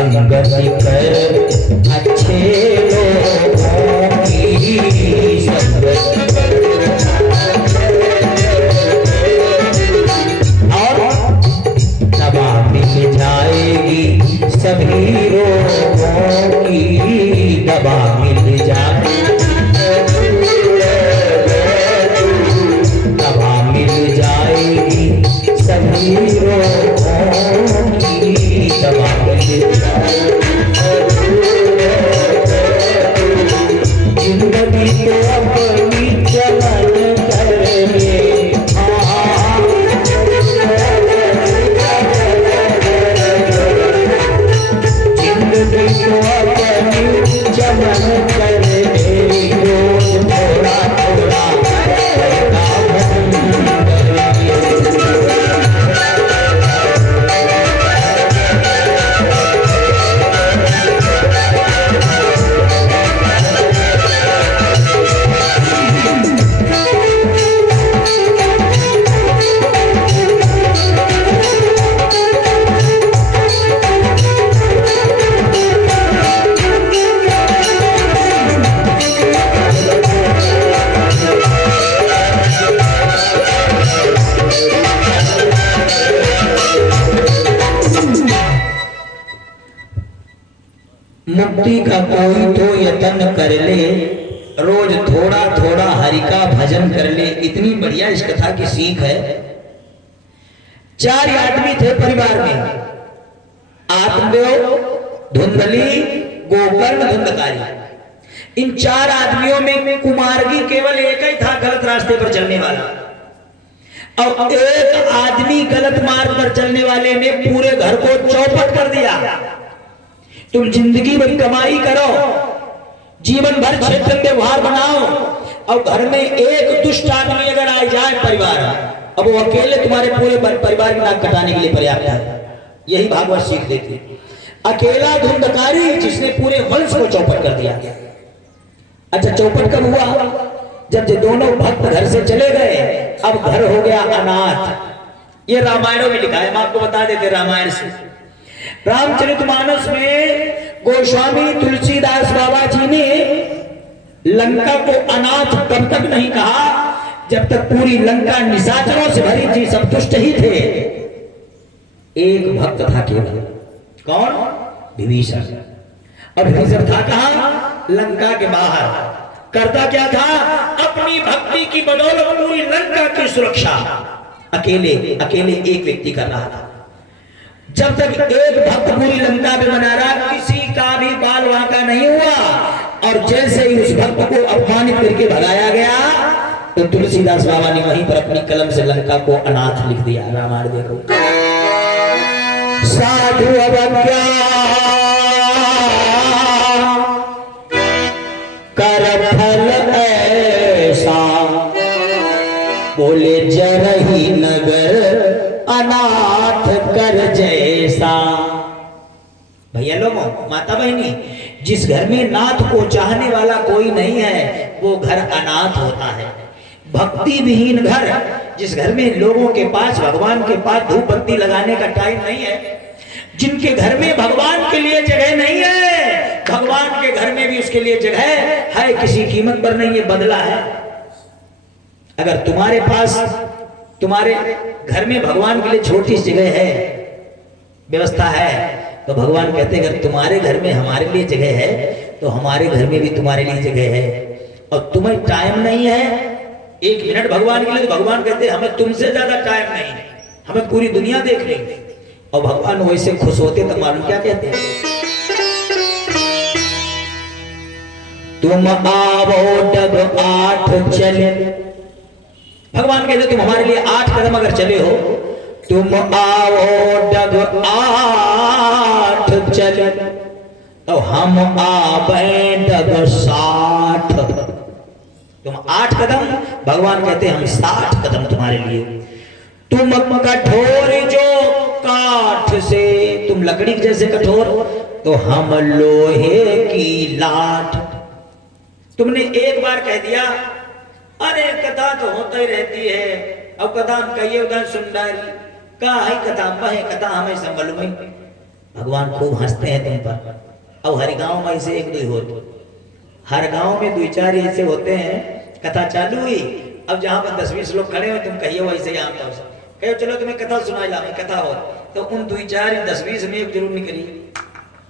संगति कर अच्छे लोगों की संगति कर। और दवा मिल जाएगी सभी रोगों की, दवा मिल जाएगी, दवा मिल जाएगी सभी रोगों की, दवा मिल जाएगी। जिंदगी तो अपनी चलन करने, जिंदगी तो अपनी चलन करने, रोज थोड़ा थोड़ा मुक्ति का कोई तो यत्न कर ले, रोज थोड़ा थोड़ा हरि का भजन कर ले। इतनी बढ़िया इस कथा की सीख है। 4 आदमी थे परिवार में, आत्मदेव, धुंधली, गोकर्ण, धुंधकारी। इन 4 आदमियों में कुमारगी केवल एक ही था गलत रास्ते पर चलने वाला। और एक आदमी गलत मार्ग पर चलने वाले ने पूरे घर को चौपट कर दिया। तुम जिंदगी भर कमाई करो, जीवन भर क्षेत्र में व्यवहार बनाओ, और घर में एक दुष्ट आदमी अगर आ जाए परिवार, अब वो अकेले तुम्हारे पूरे परिवार की नाक कटाने के लिए पर्याप्त है। यही भागवत सीख देती। अकेला धुंधकारी जिसने पूरे वंश को चौपट कर दिया। अच्छा, चौपट कब हुआ? जब ये दोनों भक्त घर से चले गए, अब घर हो गया अनाथ। ये रामायणों में लिखा है, हम आपको बता देते रामायण से। रामचरितमानस में गोस्वामी तुलसीदास बाबा जी ने लंका को अनाथ तब तक नहीं कहा जब तक पूरी लंका निशाचरों से भरी थी, सब दुष्ट ही थे। एक भक्त था केवल, कौन? विभीषण। और विभीषण था कहां? लंका के बाहर। करता क्या था? अपनी भक्ति की बदौलत पूरी लंका की सुरक्षा अकेले एक व्यक्ति कर रहा था। जब तक एक भक्त पूरी लंका में बना रहा, किसी का भी बाल वांका नहीं हुआ। और जैसे ही उस भक्त को अपमानित करके भगाया गया, तो तुलसीदास बाबा ने वहीं पर अपनी कलम से लंका को अनाथ लिख दिया। रामायण देखो। साधु अवज्ञा कर फल ऐसा, बोले जरही नगर अनाथ कर जैसा। भैया लोगों, माता बहनी, जिस घर में नाथ को चाहने वाला कोई नहीं है, वो घर अनाथ होता है। भक्ति विहीन घर, जिस घर में लोगों के पास भगवान के पास धूप बत्ती लगाने का टाइम नहीं है, जिनके घर में भगवान के लिए जगह नहीं है, भगवान के घर में भी उसके लिए जगह है किसी कीमत पर नहीं, है बदला है। अगर तुम्हारे पास तुम्हारे घर में भगवान के लिए छोटी सी जगह है, व्यवस्था है, तो भगवान कहते हैं अगर तुम्हारे घर में हमारे लिए जगह है, तो हमारे घर में भी तुम्हारे लिए जगह है। और तुम्हें टाइम नहीं है 1 मिनट भगवान के लिए, तो भगवान कहते हैं हमें तुमसे ज्यादा टाइम नहीं, हमें पूरी दुनिया देख लेंगे। और भगवान वैसे खुश होते तो मालूम क्या कहते हैं? तुम आवो डग 8 चले। भगवान कहते तुम हमारे लिए 8 कदम अगर चले हो, तुम आओ डग 8 चले, तो हम आवे डग 60। तुम 8 कदम, भगवान कहते हम 60 कदम तुम्हारे लिए। तुम कठोर जो काठ से, तुम लकड़ी जैसे कठोर, तो हम लोहे की लाठ। तुमने एक बार कह दिया, अरे कथा तो होता ही रहती है, अब कथा हम कहिए उधर सुन डारी का है कथा, बहे कथा हमें संभल में। भगवान खूब हंसते हैं तुम पर। अब हर गांव में ऐसे एक दो होते, हर गांव में 2-4 ऐसे होते हैं। कथा चालू हुई, अब जहां पर 10-20 लोग खड़े हो, तुम कहिए वैसे यहाँ पर कहो चलो तुम्हें कथा सुनाई ला, कथा हो, तो उन 2-4 10-20 में एक जरूर निकली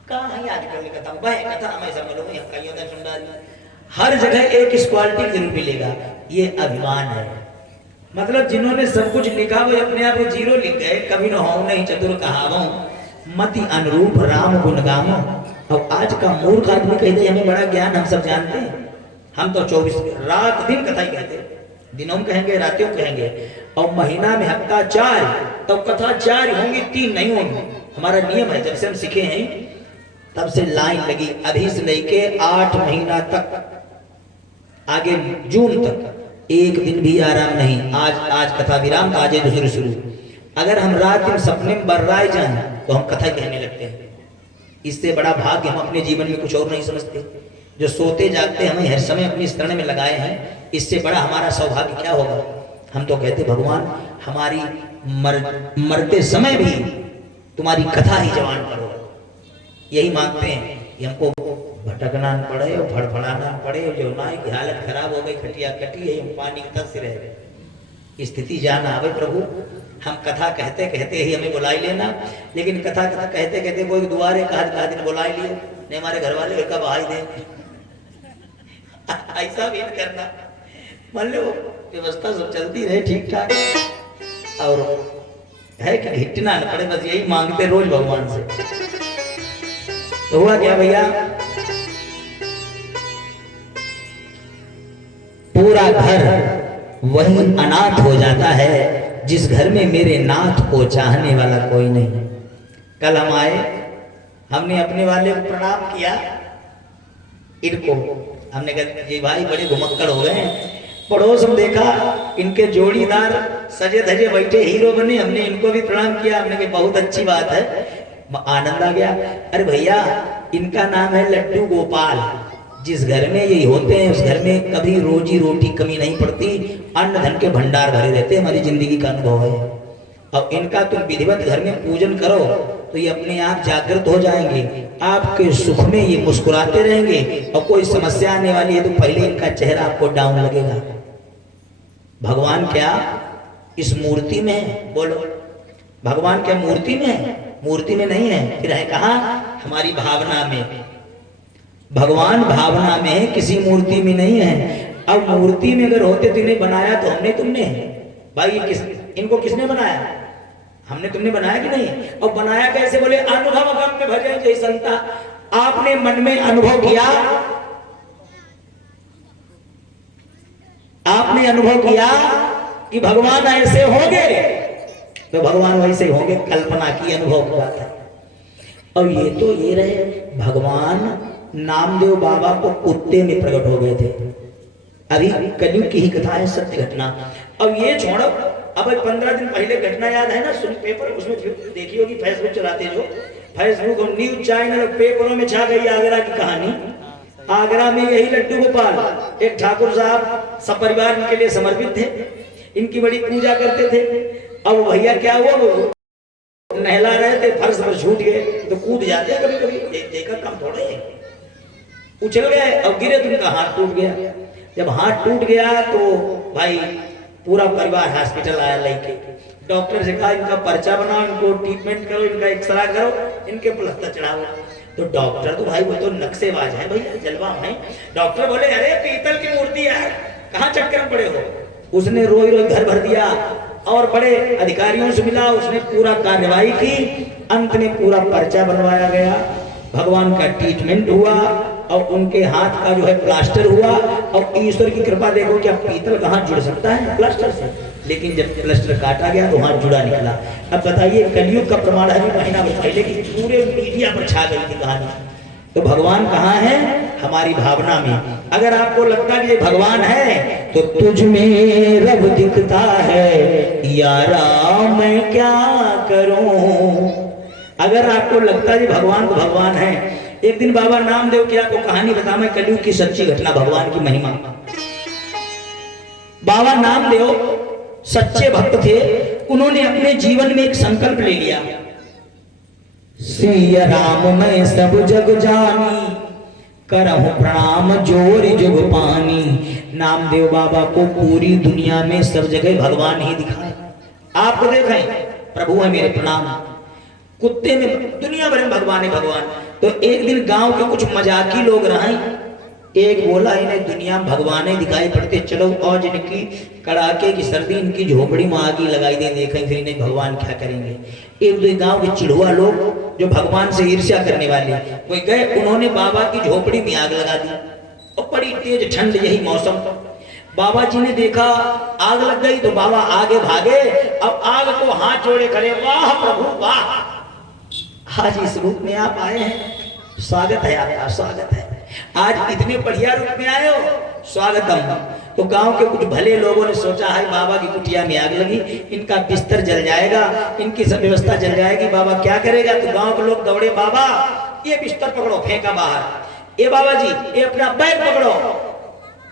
कहाँ है आजकल कथा भाई, कथा हमें समझ लो कहीं होता सुन डाली। हर जगह एक इस क्वालिटी जरूर मिलेगा, ये अभिमान है। मतलब जिन्होंने सब कुछ लिखा वो अपने आप को 0 लिख गए। कभी न हो नहीं चतुर कहावों, मति अनुरूप राम गुण गावों। और आज का मूर्ख आदमी कहते हमें बड़ा ज्ञान, हम सब जानते हैं, हम तो 24 रात दिन कथा ही कहते, दिनों में कहेंगे रातियों कहेंगे। और महीना में हफ्ता 4, तो कथा 4 होंगी, 3 नहीं होंगी। हमारा नियम है, जब से हम सीखे हैं तब से लाइन लगी, अभी से लेके 8 महीना तक, आगे जून तक एक दिन भी आराम नहीं। आज कथा विराम, आज दूसरी शुरू। अगर हम रात दिन सपने में बर्राए जाए तो हम कथा कहने लगते हैं। इससे बड़ा भाग्य हम अपने जीवन में कुछ और नहीं समझते। जो सोते जागते हमें हर समय अपनी शरण में लगाए हैं, इससे बड़ा हमारा सौभाग्य क्या होगा। हम तो कहते भगवान हमारी मरते समय भी तुम्हारी कथा ही जवान करो, यही मांगते हैं कि हमको भटकना न पड़े और फड़फड़ाना पड़े, जो नाई की हालत खराब हो गई, खटिया कटी है, हम पानी की तरफ से रहे, स्थिति जान आवे प्रभु। हम कथा कहते कहते ही हमें बुलाई लेना, लेकिन कथा कहते कहते कोई दुआरे कहा दिन बुलाई लियो, नहीं हमारे घर वाले कब आई दे ऐसा भी नहीं करना। मान लो व्यवस्था सब चलती रहे ठीक ठाक, और है कि घिटना न पड़े, बस यही मांगते रोज भगवान से। तो हुआ क्या भैया, पूरा घर वही अनाथ हो जाता है जिस घर में मेरे नाथ को चाहने वाला कोई नहीं। कल हम आए, हमने अपने वाले को प्रणाम किया, इनको हमने कहा ये भाई बड़े घुमक्कड़ हो गए। पड़ोस में देखा इनके जोड़ीदार सजे धजे बैठे हीरो बने, हमने इनको भी प्रणाम किया। हमने कहा बहुत अच्छी बात है, आनंद आ गया। अरे भैया इनका नाम है लड्डू गोपाल। जिस घर में ये होते हैं उस घर में कभी रोजी रोटी कमी नहीं पड़ती, अन्न धन के भंडार भरे रहते हैं, हमारी जिंदगी का अनुभव है। और इनका तुम विधिवत घर में पूजन करो तो ये अपने आप जागृत हो जाएंगे, आपके सुख में ये मुस्कुराते रहेंगे, और कोई समस्या आने वाली है तो पहले इनका चेहरा आपको डाउन लगेगा। भगवान क्या इस मूर्ति में है? बोलो भगवान क्या मूर्ति में है? मूर्ति में नहीं है, फिर है कहाँ? हमारी भावना में। भगवान भावना में है, किसी मूर्ति में नहीं है। अब मूर्ति में अगर होते तो इन्हें बनाया तो हमने तुमने भाई, इनको किसने बनाया? हमने तुमने बनाया कि नहीं? और बनाया कैसे? बोले अनुभव गम में भजे जय संता। आपने मन में अनुभव किया, आपने अनुभव किया कि भगवान ऐसे होंगे तो भगवान वैसे होंगे, कल्पना की, अनुभव की बात है। और ये तो ये रहे, भगवान नामदेव बाबा को कुत्ते में प्रकट हो गए थे। अभी कलयुग की ही कथा है, सत्य घटना। अब ये छोड़ो, अब 15 दिन पहले घटना याद है ना, सुन पेपर उसमें देखी होगी, फेसबुक चलाते जो, फेसबुक और न्यूज चैनल पेपरों में छा गई आगरा की कहानी। आगरा में यही लड्डू गोपाल, एक ठाकुर साहब सपरिवार इनके लिए समर्पित थे, इनकी बड़ी पूजा करते थे। अब भैया क्या हुआ, वो नहला रहे थे, फर्श पर छूट गए तो कूद जाते हैं कभी कभी, देखा काम थोड़े है, उछल गए और गिरे तो उनका हाथ टूट गया। जब हाथ टूट गया तो भाई पूरा परिवार हॉस्पिटल आया लेके। डॉक्टर से कहा इनका पर्चा बनाओ, इनको ट्रीटमेंट करो, इनका एक्सरा करो, इनके प्लास्टर चढ़ाओ। तो डॉक्टर तो भाई वो तो नक्शेबाज है भैया, जलवा है। डॉक्टर बोले अरे पीतल की मूर्ति है, कहाँ चक्कर में पड़े हो? उसने रोई रोई घर भर दिया और बड़े अधिकारियों से मिला, उसने पूरा कार्यवाही की, अंत में पूरा पर्चा बनवाया गया, भगवान का ट्रीटमेंट हुआ और उनके हाथ का जो है प्लास्टर हुआ। और ईश्वर की कृपा देखो, क्या पीतल कहाँ जुड़ सकता है प्लास्टर से? लेकिन जब प्लास्टर काटा गया तो हाथ जुड़ा निकला। अब बताइए, कलयुग का प्रमाण है, महीना भर पहले की पूरे मीडिया पर छा गई थी कहानी। तो भगवान कहाँ है? हमारी भावना में। अगर आपको लगता है कि ये भगवान है तो तुझ में रब दिखता है, यारा मैं क्या करूं। अगर आपको लगता है भगवान तो भगवान है। एक दिन बाबा नामदेव की आपको कहानी बता, मैं कलयुग की सच्ची घटना, भगवान की महिमा। बाबा नामदेव सच्चे भक्त थे, उन्होंने अपने जीवन में एक संकल्प ले लिया। सिया राम मैं सब जग जानी, करहूं प्रणाम जोर जुग पानी। नामदेव बाबा को पूरी दुनिया में सब जगह भगवान ही दिखाए। आपको देखें प्रभु है मेरे प्रणाम, कुत्ते में दुनिया भर में भगवान है भगवान। तो एक दिन गांव के कुछ मजाकी लोग रहे, एक बोला इन्हें दुनिया में भगवान ही दिखाई पड़ते, चलो और जिनकी कड़ाके की सर्दी इनकी झोपड़ी में आग ही लगाई दे, देखें फिर इन्हें भगवान क्या करेंगे। एक दो गांव के चिढ़ुआ लोग जो भगवान से ईर्ष्या करने वाले कोई गए, उन्होंने बाबा की झोपड़ी में आग लगा दी और बड़ी तेज ठंड, यही मौसम। बाबा जी ने देखा आग लग गई तो बाबा आगे भागे, अब आग को हाथ जोड़े खड़े, वाह प्रभु वाह, आज इस रूप में आप आए हैं, स्वागत है आपका, स्वागत है, आज इतने बढ़िया रूप में आए हो, स्वागतम। तो गांव के कुछ भले लोगों ने सोचा है बाबा की कुटिया में आग लगी, इनका बिस्तर जल जाएगा, इनकी सब व्यवस्था जल जाएगी, बाबा क्या करेगा। तो गांव के लोग दौड़े, बाबा ये बिस्तर पकड़ो, फेंका बाहर, ये बाबा जी ये अपना बैग पकड़ो।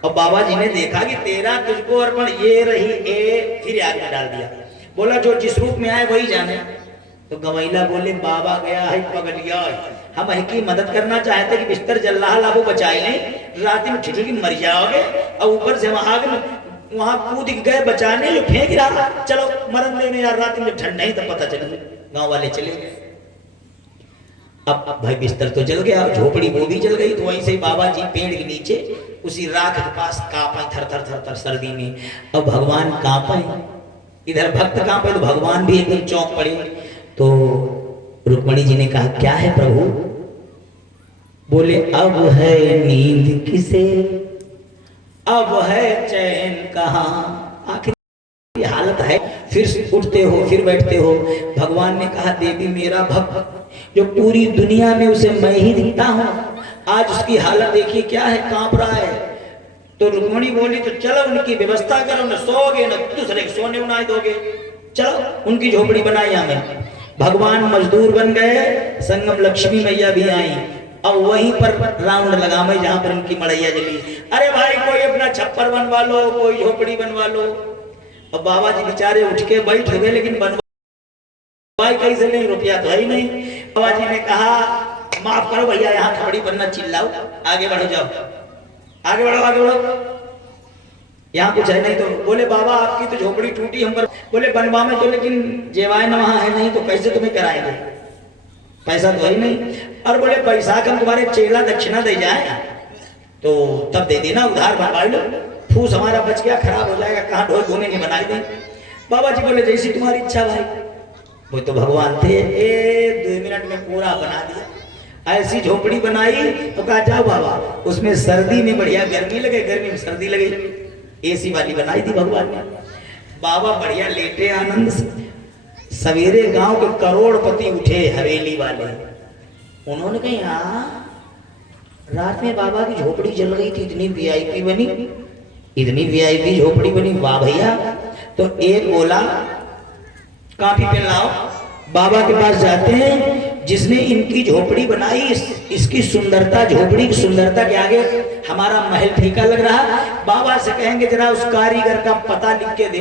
और बाबा जी ने देखा कि तेरा तुझको अर्पण, ये रही ए, फिर आग में डाल दिया। बोला जो जिस रूप में आए वही जाने। तो गवैला बोले बाबा गया है पगलिया, हम की मदद करना चाहते कि बिस्तर जल रहा लाभो बचाए नहीं, रात में ठिठुर की मर जाओगे, और ऊपर से वहां कूद गए बचाने, जो फेंक रहा चलो मरन लेने यार, रात में ठंड नहीं तो पता चले। गांव वाले चले गए। अब भाई बिस्तर तो जल गया, झोपड़ी वो भी जल गई। तो वहीं से बाबा जी पेड़ के नीचे उसी राख के पास कांपे, थर थर थर थर सर्दी में। अब भगवान कांपे, इधर भक्त कांपे तो भगवान भी एकदम चौंक पड़े। तो रुक्मणी जी ने कहा क्या है प्रभु। बोले अब है नींद किसे, अब है चैन कहाँ, आखिर ये हालत है, फिर उठते हो फिर बैठते हो। भगवान ने कहा देवी मेरा भक्त जो पूरी दुनिया में उसे मैं ही दिखता हूं, आज उसकी हालत देखिए क्या है, कांप रहा है। तो रुक्मणी बोली तो चलो उनकी व्यवस्था करो, न सोओगे न दूसरे को सोने उनाई दोगे, चलो उनकी झोपड़ी बनाई हमें। भगवान मजदूर बन गए, संगम लक्ष्मी मैया भी आई, और वहीं पर राउंड लगा में जहां पर उनकी मड़ैया जली। अरे भाई कोई अपना छप्पर बनवा लो, कोई झोपड़ी बनवा लो। अब बाबा जी बेचारे उठ के बैठ गए, लेकिन बनवाई कैसे नहीं, रुपया तो है ही नहीं। बाबा जी ने कहा माफ करो भैया, यहाँ खबड़ी बनना, चिल्लाओ, आगे बढ़ो, जाओ आगे बढ़ो आगे बढ़ो, यहाँ कुछ है नहीं। तो बोले बाबा आपकी तो झोपड़ी टूटी हम पर। बोले बनवा में तो, लेकिन जेवाय न वहां है नहीं, तो कैसे तुम्हें कराएंगे, पैसा तो है ही नहीं। और बोले पैसा का तुम्हारे चेला दक्षिणा दे जाए तो तब दे देना, उधार बनवा लो, फूस हमारा बच गया, खराब हो जाएगा, कहाँ ढोल घूमेंगे, बनाई दें। बाबा जी बोले जैसी तुम्हारी इच्छा भाई। वो तो भगवान थे, 2 मिनट में पूरा बना दिया। ऐसी झोपड़ी बनाई तो कहा जाओ बाबा, उसमें सर्दी में बढ़िया गर्मी लगे, गर्मी में सर्दी लगे, एसी वाली बनाई थी भगवान ने। बाबा बढ़िया लेटे आनंद से। सवेरे गांव के करोड़पति उठे हवेली वाले, उन्होंने कहा रात में बाबा की झोपड़ी जल गई थी, इतनी वीआईपी बनी, इतनी वीआईपी झोपड़ी बनी, वाह भैया। तो एक बोला काफी पेन लाओ, बाबा के पास जाते हैं, जिसने इनकी झोपड़ी बनाई, इसकी सुंदरता, झोपड़ी की सुंदरता के आगे हमारा महल फीका लग रहा। बाबा से कहेंगे जरा उस कारीगर का पता लिख के दे,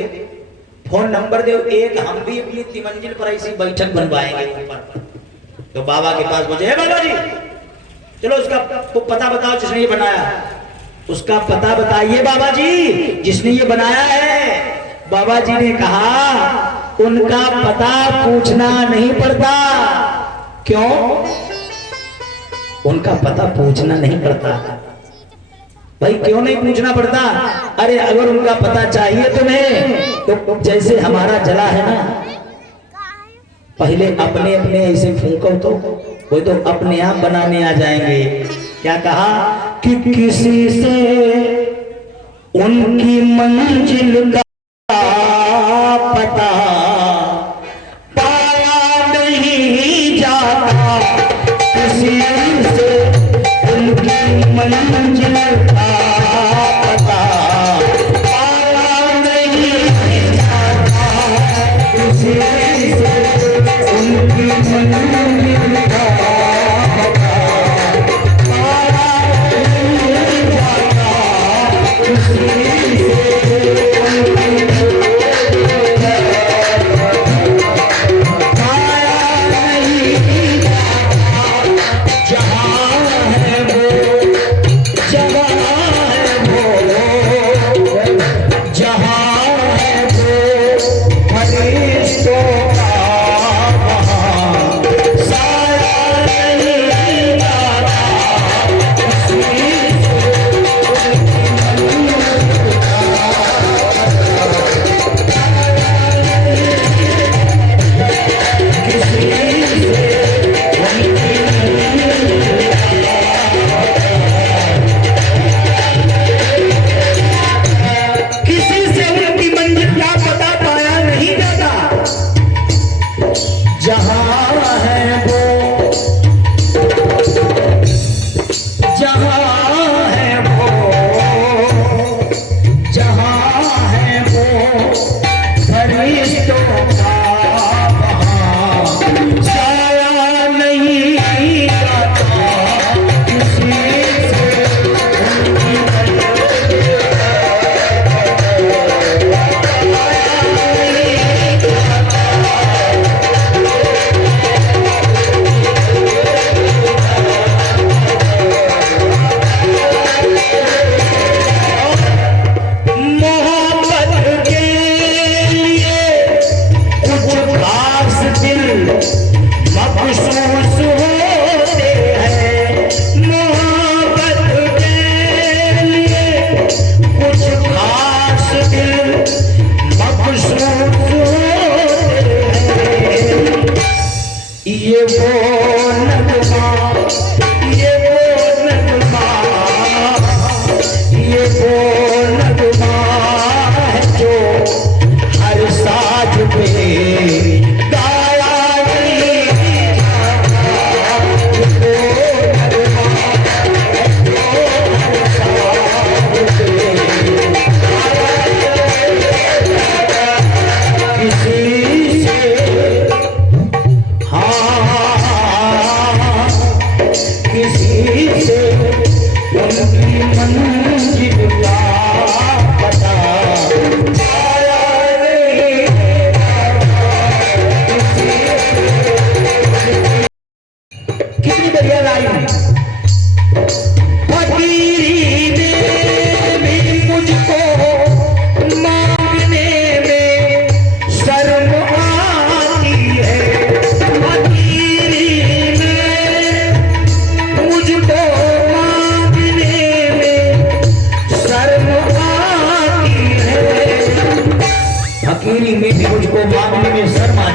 फोन नंबर दे, एक हम भी अपनी तिमंजिल पर ऐसी बैठक बनवाएंगे ऊपर। तो बाबा के पास पहुंचे, बाबा जी चलो उसका पता बताओ जिसने ये बनाया, उसका पता बताइए बाबा जी जिसने ये बनाया है। बाबा जी ने कहा उनका पता पूछना नहीं पड़ता। क्यों? उनका पता पूछना नहीं पड़ता। भाई क्यों नहीं पूछना पड़ता? अरे अगर उनका पता चाहिए तुम्हें तो जैसे हमारा जला है ना, पहले अपने अपने ऐसे फूंको तो वो तो अपने आप बनाने आ जाएंगे। क्या कहा कि किसी से उनकी मंजिल का पता पाया नहीं जाता, किसी से उनकी मंजिल का पता पाया नहीं जाता, किसी से उनकी मंजिल का पता पाया नहीं जाता, किसी से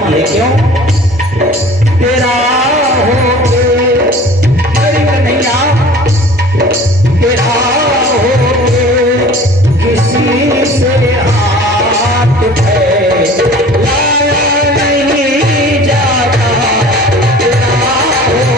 है क्यों? तेरा होके मेरी कन्हैया, तेरा होके किसी से हाथ फैलाया नहीं जाता, तेरा होके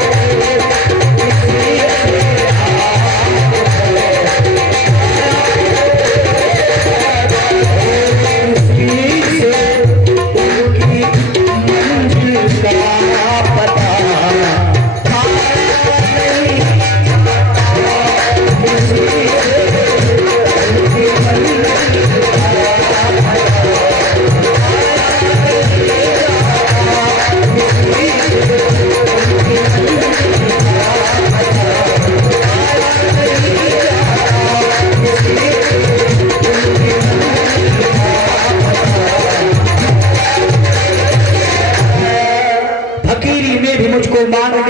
किसी से हाथ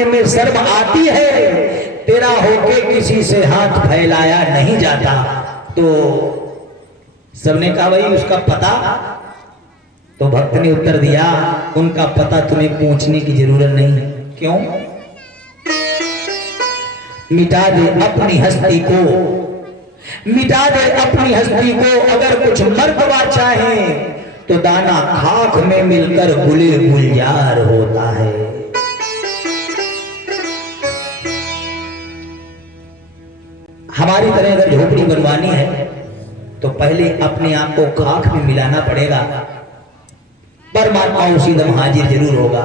में शर्म आती है, तेरा होके किसी से हाथ फैलाया नहीं जाता। तो सबने कहा भाई उसका पता, तो भक्त ने उत्तर दिया उनका पता तुम्हें पूछने की जरूरत नहीं। क्यों? मिटा दे अपनी हस्ती को, मिटा दे अपनी हस्ती को, अगर कुछ मर्तबा चाहे तो दाना खाक में मिलकर गुले गुलजार होता है। हमारी तरह अगर झोपड़ी बनवानी है तो पहले अपने आप को खाक में मिलाना पड़ेगा, परमात्मा उसी दम हाजिर जरूर होगा।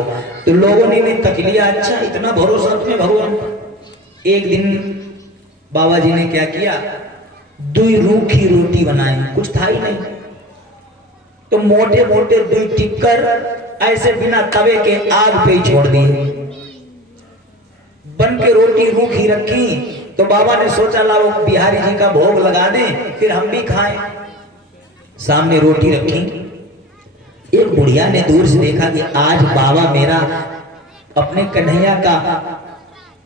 तो लोगों ने भी तक लिया, अच्छा इतना भरोसा तुम्हें भगवान। एक दिन बाबा जी ने क्या किया, 2 रूखी रोटी बनाई, कुछ था ही नहीं, तो मोटे मोटे 2 टिक्कर ऐसे बिना तवे के आग पे ही छोड़ दिए। बन के रोटी रूखी रखी तो बाबा ने सोचा लाओ बिहारी जी का भोग लगा दें, फिर हम भी खाएं। सामने रोटी रखी, एक बुढ़िया ने दूर से देखा कि आज बाबा मेरा अपने कन्हैया का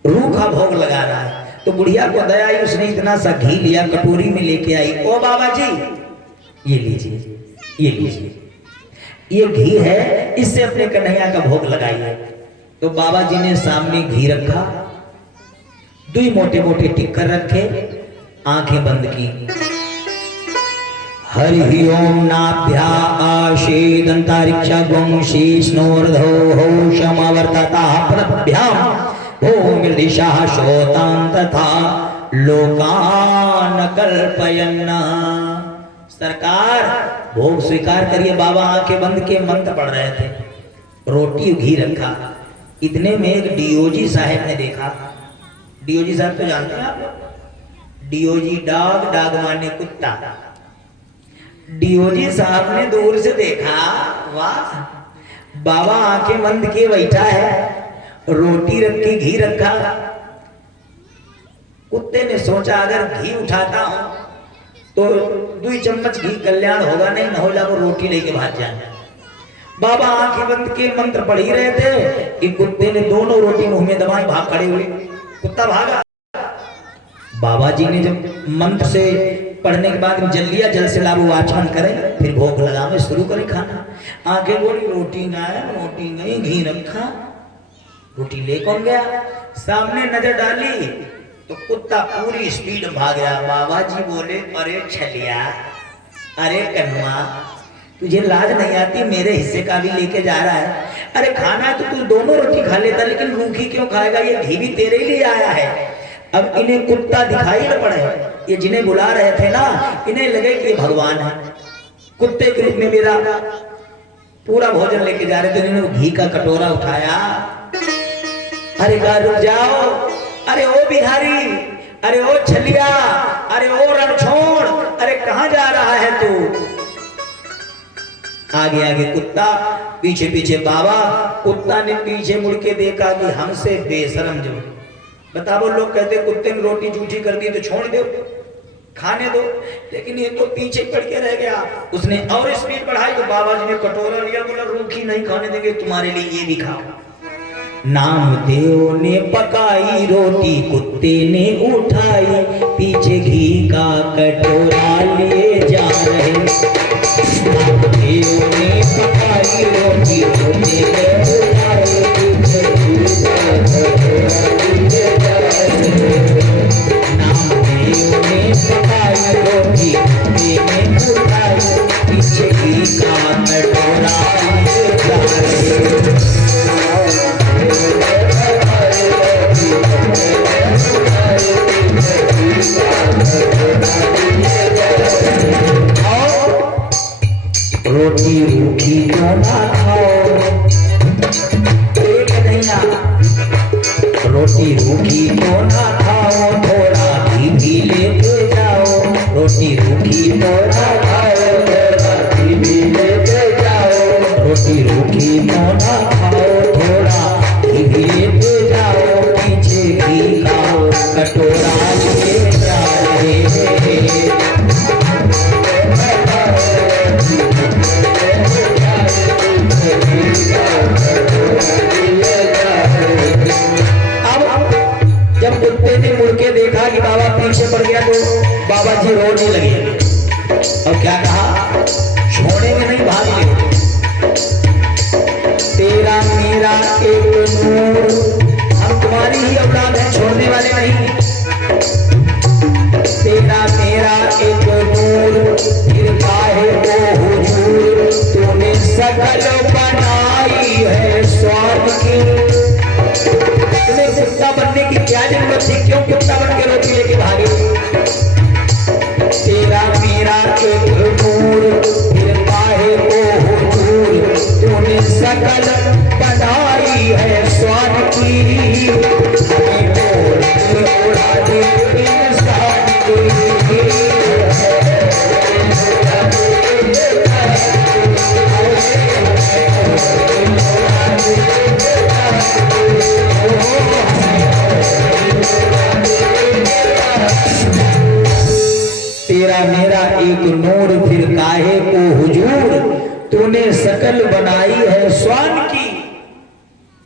रूखा भोग लगा रहा है। तो बुढ़िया को दया आई, उसने इतना सा घी लिया, कटोरी में लेके आई। ओ बाबा जी ये लीजिए, ये लीजिए, ये घी है, इससे अपने कन्हैया का भोग लगाइए। तो बाबा जी ने सामने घी रखा, 2 मोटे मोटे टिक्कर रखे, आंखें बंद की। हरि ओम नाभ्या आशेदंतारिक्षा गुं शीष्णोर्धो हो समवर्तता प्रभ्याम ओम दिशा शोतां तथा लोकान कल्पयन्ना। सरकार भोग स्वीकार करिए। बाबा आंखें बंद के मंत्र पढ़ रहे थे, रोटी घी रखा। इतने में एक डीओजी साहब ने देखा। डीओजी साहब तो जानते हैं आप, डीओजी डॉग, डाग माने कुत्ता। डीओजी साहब ने दूर से देखा, वाह बाबा आंखें बंद किए बैठा है, रोटी रखी, घी रखा। कुत्ते ने सोचा अगर घी उठाता हूं तो 2 चम्मच घी कल्याण होगा, नहीं न होला वो रोटी लेके भाग जाए। बाबा आंखें बंद के मंत्र पढ़ ही रहे थे कि कुत्ते ने दोनों रोटी मुंह में दबाई, भाग खड़े हुए। कुत्ता भागा। बाबा जी ने जब मंत्र से पढ़ने के बाद जल लिया, जल से लाभ आचमन करें, फिर भोग लगावे शुरू करें खाना। आगे बोली रोटी गाय, रोटी गई, घी रखा, रोटी ले कौन गया। सामने नजर डाली तो कुत्ता पूरी स्पीड में भाग गया। बाबा जी बोले अरे छलिया, अरे कन्वा, तुझे लाज नहीं आती, मेरे हिस्से का भी लेके जा रहा है। अरे खाना है तो तू दोनों रोटी खा लेता, लेकिन रूखी क्यों खाएगा, ये घी भी तेरे लिए आया है। अब इन्हें कुत्ता दिखाई न पड़े, ये जिन्हें बुला रहे थे ना, इन्हें लगे कि ये भगवान है, कुत्ते के रूप में मेरा पूरा भोजन लेके जा रहे थे। इन्होंने घी का कटोरा उठाया, अरे कहा रुक जाओ, अरे ओ बिहारी, अरे ओ छलिया, अरे ओ रणछोड़, अरे कहां जा रहा है तू। आगे आगे कुत्ता, पीछे पीछे बाबा। कुत्ता ने पीछे मुड़ के देखा कि हमसे बेशरम जो। बताओ, लोग कहते कुत्ते ने रोटी जूठी कर दी तो छोड़ दो, खाने दो, लेकिन ये तो पीछे पड़ के रह गया। उसने और स्पीड बढ़ाई तो बाबा जी ने कटोरा लिया, बोला रूखी नहीं खाने देंगे तुम्हारे लिए, ये भी खाओ। नामदेव ने पकाई रोटी, कुत्ते ने उठाई, पीछे घी का कटोरा लिए जा रहे। नामदेव ने पकाई रोटी, कुत्ते ने उठाई, पीछे घी का कटोरा लिए जा रहे। नामदेव ने पकाई रोटी, कुत्ते ने उठाई, पीछे घी का कटोरा लिए जा रहे। रोटी रूखी क्यों ना खाओ, कन्हैया रोटी रूखी क्यों ना खाओ, थोड़ा घी भी लेके जाओ। रोटी रूखी क्यों ना खाओ, थोड़ा घी भी लेके जाओ। रोटी रूखी क्यों ना खाओ, थोड़ा घी भी लेके जाओ। पीछे घी का कटोरा लिए जा रहे। जब कुत्ते ने मुड़ के देखा कि बाबा पीछे पड़ गया, तो बाबा जी रोने लगे और क्या कहा, छोड़ेंगे नहीं, भागेंगे। तेरा मेरा एक नूर, हम तुम्हारी ही औलाद है, छोड़ने वाले नहीं। तेरा मेरा एक नूर, फिर काहे को हुजूर, तूने सकल बनाई है स्वाद की। तुम्हें कुत्ता बनने की क्या जरूरत थी, क्यों कुत्ता बन के रोटी लेके भागे। तेरा मेरा एक नूर, फिर काहे को हुजूर, तूने सकल बनाई है स्वाद की। हमें उड़ा दे इंसान की। तेरा मेरा एक नूर, फिर काहे को हुजूर, तूने सकल बनाई है स्वान की।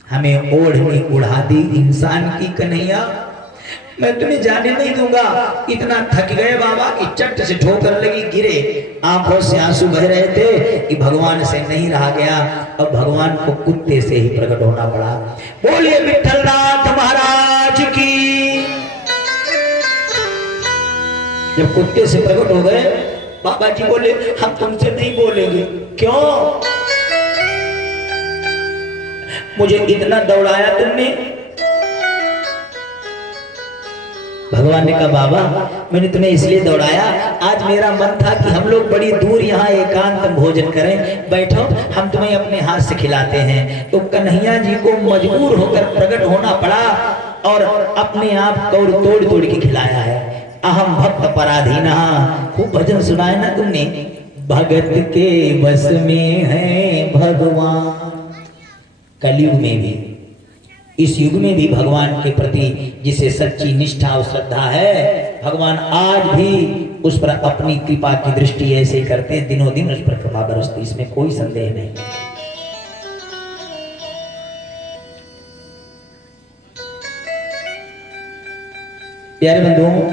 हमें ओढ़नी उड़ा दी इंसान की कन्हैया, मैं तुम्हें जाने नहीं दूंगा। इतना थक गए बाबा कि चट से ठोकर लगी, गिरे, आंखों से आंसू बह रहे थे कि भगवान से नहीं रहा गया। अब भगवान को कुत्ते से ही प्रकट होना पड़ा। बोलिए विठलनाथ महाराज की। जब कुत्ते से प्रकट हो गए, बाबा जी बोले हम तुमसे नहीं बोलेंगे। क्यों? मुझे इतना दौड़ाया तुमने। भगवान ने कहा बाबा मैंने तुम्हें इसलिए दौड़ाया, आज मेरा मन था कि हम लोग बड़ी दूर यहाँ एकांत भोजन करें, बैठो हम तुम्हें अपने हाथ से खिलाते हैं। तो कन्हैया जी को मजबूर होकर प्रकट होना पड़ा और अपने आप कौर तोड़ तोड़ के खिलाया है। अहम भक्त पराधीना, खूब भजन सुनाया ना तुमने। भगत के बस में है भगवान। कलयुग में भी, इस युग में भी भगवान के प्रति जिसे सच्ची निष्ठा और श्रद्धा है, भगवान आज भी उस पर अपनी कृपा की दृष्टि ऐसे करते हैं, दिनों दिन उस पर कृपा बरसती, इसमें कोई संदेह नहीं। प्यारे बंधुओं,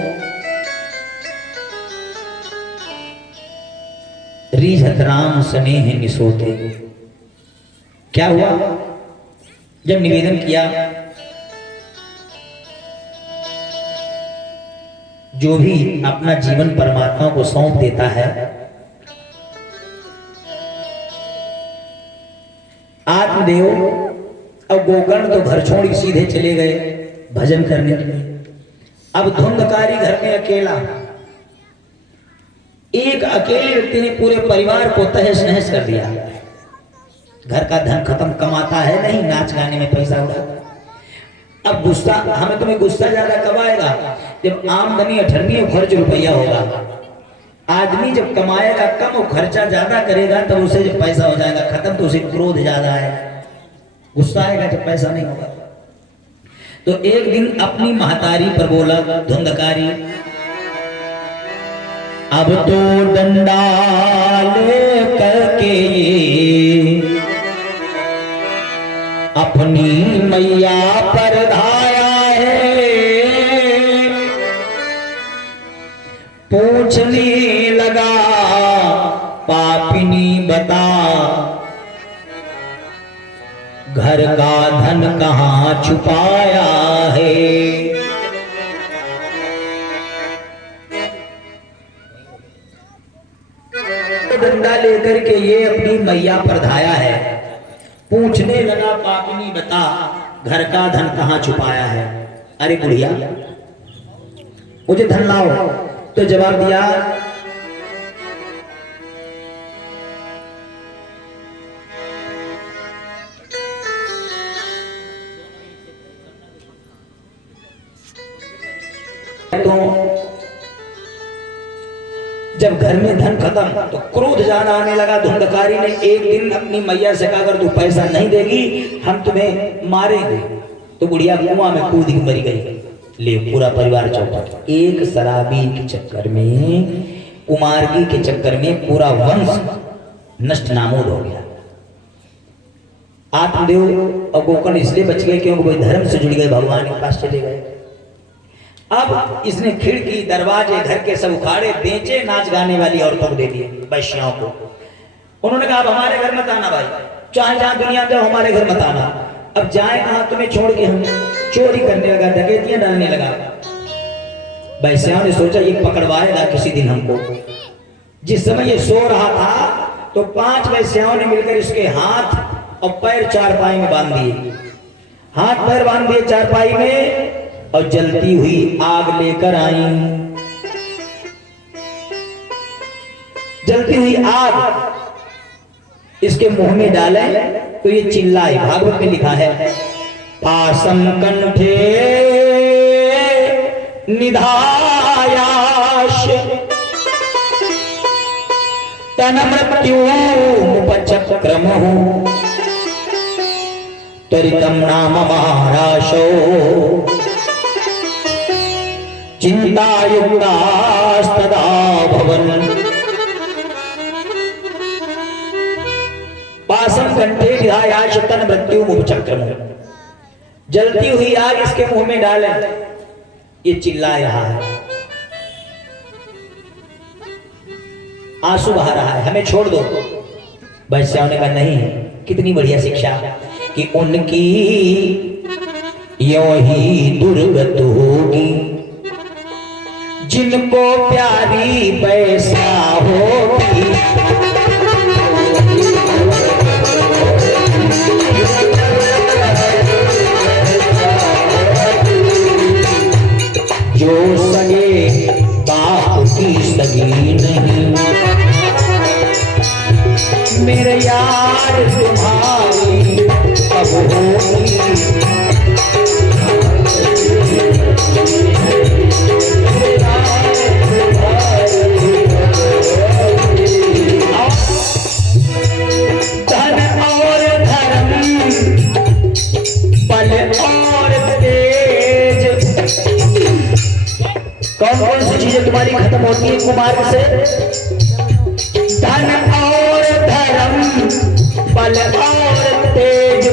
रीझत राम स्नेह निसोते। क्या हुआ? जब निवेदन किया, जो भी अपना जीवन परमात्मा को सौंप देता है, आत्मदेव अब गोकर्ण तो घर छोड़ सीधे चले गए भजन करने के लिए। अब धुंधकारी घर में अकेला, एक अकेले व्यक्ति ने पूरे परिवार को तहस नहस कर दिया। घर का धन खत्म, कमाता है नहीं, नाच गाने में पैसा उड़ा। अब गुस्सा, हमें तुम्हें गुस्सा ज्यादा कब आएगा? जब आमदनी 18 खर्च रुपया होगा। आदमी जब कमाएगा कम और खर्चा ज्यादा करेगा, तब उसे जब पैसा हो जाएगा खत्म, तो उसे क्रोध ज्यादा है, गुस्सा आएगा जब पैसा नहीं होगा। तो एक दिन अपनी महतारी पर बोला धुंधकारी, अब तो डंडा ले करके ये अपनी मैया पर धाया है, पूछने लगा पापिनी बता, घर का धन कहाँ छुपाया है। डंडा लेकर के ये अपनी मैया पर धाया है, पूछने लगा पापिनी बता, घर का धन कहाँ छुपाया है। अरे बुढ़िया मुझे धन लाओ। तो जवाब दिया, तो जब घर में धन खत्म तो क्रोध जान आने लगा। धुंधकारी ने एक दिन अपनी मैया से कहा, अगर तू पैसा नहीं देगी हम तुम्हें मारेंगे। तो बुढ़िया कुआं में कूद के मरी गई। ले पूरा परिवार चौपट। एक शराबी के चक्कर में, कुमारगी के चक्कर में पूरा वंश नष्ट नामूद हो गया। आत्मदेव और गोकर्ण इसलिए बच गए क्योंकि वो धर्म से जुड़ गए, भगवान के पास चले गए। अब इसने खिड़की दरवाजे घर के सब उखाड़े, बेचे, नाच गाने वाली औरतों को दे दिए, वैश्याओं को। उन्होंने कहा अब हमारे घर मत आना भाई, चाहे जहां दुनिया जाओ हमारे घर मत आना। अब जाए कहां तुम्हें छोड़ के। हम चोरी करने लगा, डकैतियां डालने लगा। वैश्याओं ने सोचा ये पकड़वाएगा किसी दिन हमको। जिस समय ये सो रहा था तो 5 वैश्याओं ने मिलकर इसके हाथ और पैर चारपाई में बांध दिए। हाथ पैर बांध दिए चारपाई में और जलती हुई आग लेकर आई। जलती हुई आग इसके मुंह में डाले तो ये चिल्लाए। भागवत में लिखा है, पासम कंठे निधायाश तन मृत्युमुपचक्रमु त्वरितं नाम महाराशो चिंतायुक्तास्तदा भवन। पासम कंठे निधायाश तन मृत्युमुपचक्रमु। जलती हुई आग इसके मुंह में डाले, ये चिल्ला रहा है, आंसू बहा रहा है, हमें छोड़ दो। वैश्याओं ने कहा नहीं, कितनी बढ़िया शिक्षा कि उनकी यों ही दुर्गत होगी जिनको प्यारी पैसा होगी। जो सगे बाप की सगी नहीं, मेरे यार तुम्हारी अब होगी। धन और धर्म, बल और तेज, कौन कौन सी चीजें तुम्हारी खत्म होती है कुमार से? धन और धर्म, बल और तेज,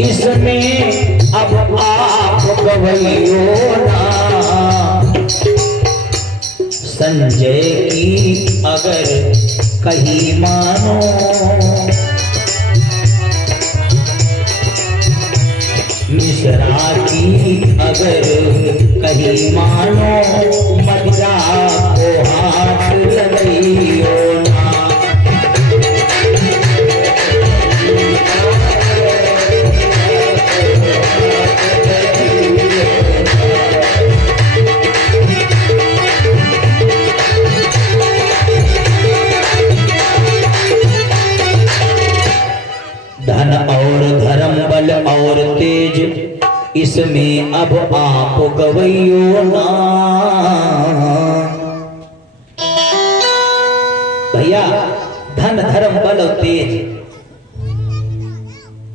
इसमें अब आप गवैयो ना। संजय की अगर कहीं मानो, मिश्रा की अगर कहीं मानो, मदिरा को हाथ लगाइयो ना। धन और धर्म, बल और तेज, इसमें अब आप गवैयो ना। भैया धन धर्म बल और तेज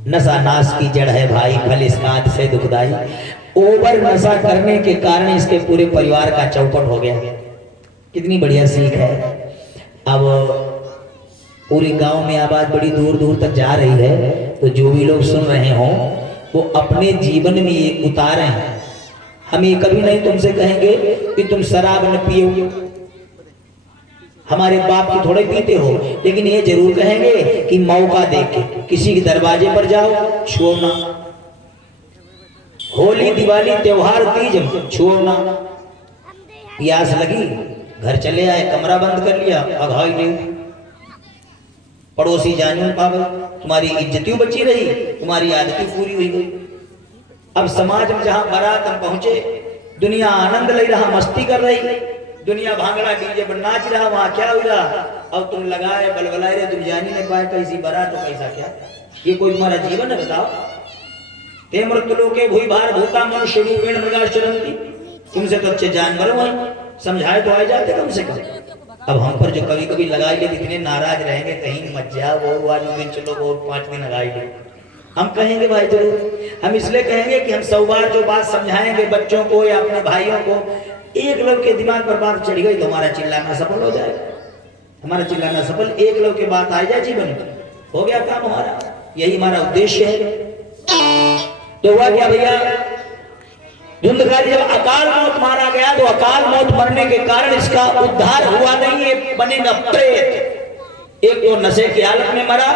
नशा नाश की जड़ है भाई, फल इसका से दुखदाई। ओवर नशा करने के कारण इसके पूरे परिवार का चौपट हो गया। कितनी बढ़िया सीख है। अब पूरी गांव में आवाज बड़ी दूर दूर तक जा रही है, तो जो भी लोग सुन रहे हों वो अपने जीवन में ये उतारें। हम ये कभी नहीं तुमसे कहेंगे कि तुम शराब न पियो, हमारे बाप की थोड़े पीते हो, लेकिन ये जरूर कहेंगे कि मौका देके किसी के दरवाजे पर जाओ, छुओ ना। होली, दिवाली, त्योहार, तीज, छुओ ना। प्यास लगी, घर चले आए, कमरा बंद कर लिया, अघाई नहीं, पड़ोसी जान पावे, तुम्हारी इज्जतियों बची रही, तुम्हारी आदतें पूरी हुई गई। अब समाज में जहां बारात हम पहुंचे, दुनिया आनंद ले रहा, मस्ती कर रही, दुनिया भांगड़ा डीजे पर नाच रहा, वहां क्या हुआ? अब तुम लगाए बलबलाए रहे, तुम जान ही नहीं पाए कैसी बारात तो कैसा क्या। ये कोई तुम्हारा जीवन है? बताओ। ते मृत्युलोके भूई भार भूता मनुष्य रूपेण मृगाश्चरन्ति, तुमसे तो अच्छे जानवर हुए, समझाए तो आ जाते कम से कम। अब हम पर जो कभी कभी लगाई ले, इतने नाराज रहेंगे, कहीं मत जाओ, वो वाले दिन चलो, और 5 दिन लगाई ले। हम कहेंगे भाई जरूर, हम इसलिए कहेंगे कि हम 100 बार जो बात समझाएंगे बच्चों को या अपने भाइयों को, एक लोग के दिमाग पर बात चढ़ गई तो हमारा चिल्लाना सफल हो जाएगा। हमारा चिल्लाना सफल, एक लोग की बात आ जाए जीवन में, हो गया काम हमारा। यही हमारा उद्देश्य है। तो हुआ क्या भैया, धुंधकारी जब अकाल मौत मारा गया, तो अकाल मौत मरने के कारण इसका उद्धार हुआ नहीं, ये बनेगा प्रेत। एक तो नशे की हालत में मरा,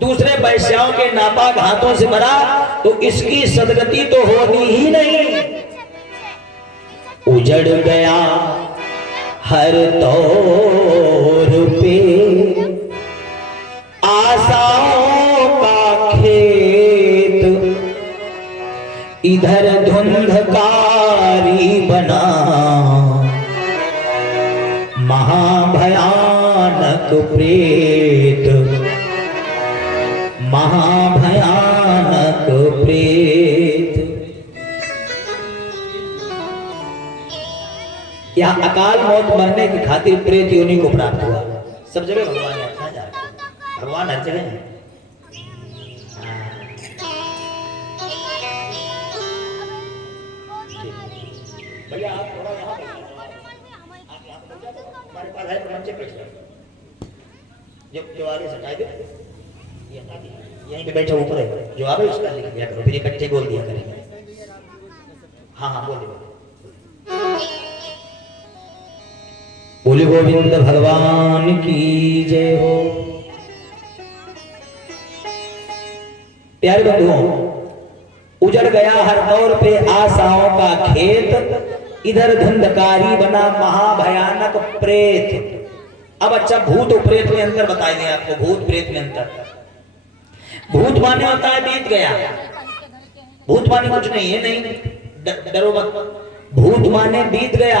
दूसरे वैश्याओं के नापाक हाथों से मरा, तो इसकी सदगति तो होनी ही नहीं। उजड़ गया हर तौर पे आशाओं का खेत, इधर धुंधकारी बना महाभयानक प्रेत, महाभयानक प्रेत। यह अकाल मौत मरने की खातिर प्रेत योनि को प्राप्त हुआ। सब जगह भगवान है, अच्छा जा भगवान हर जगह है। भैया आप थोड़ा यहाँ हमारे पास है, मंचे पे जो आगे से हटा दो, ये हटा दिया, यहीं पे बैठा ऊपर है, जो आवे उसका लिख दिया करो, फिर इकट्ठे बोल दिया करेंगे। हाँ हाँ बोल दो। बोले गोविंद भगवान की जय हो। प्यारे बंधुओं, उजड़ गया हर दौर पे आशाओं का खेत, इधर धुंधकारी बना महाभयानक प्रेत। अब अच्छा, भूत और प्रेत में अंतर बताए दें आपको। भूत प्रेत में अंतर, भूत माने होता है बीत गया, भूत माने कुछ नहीं है, नहीं डरो मत। भूत माने बीत गया,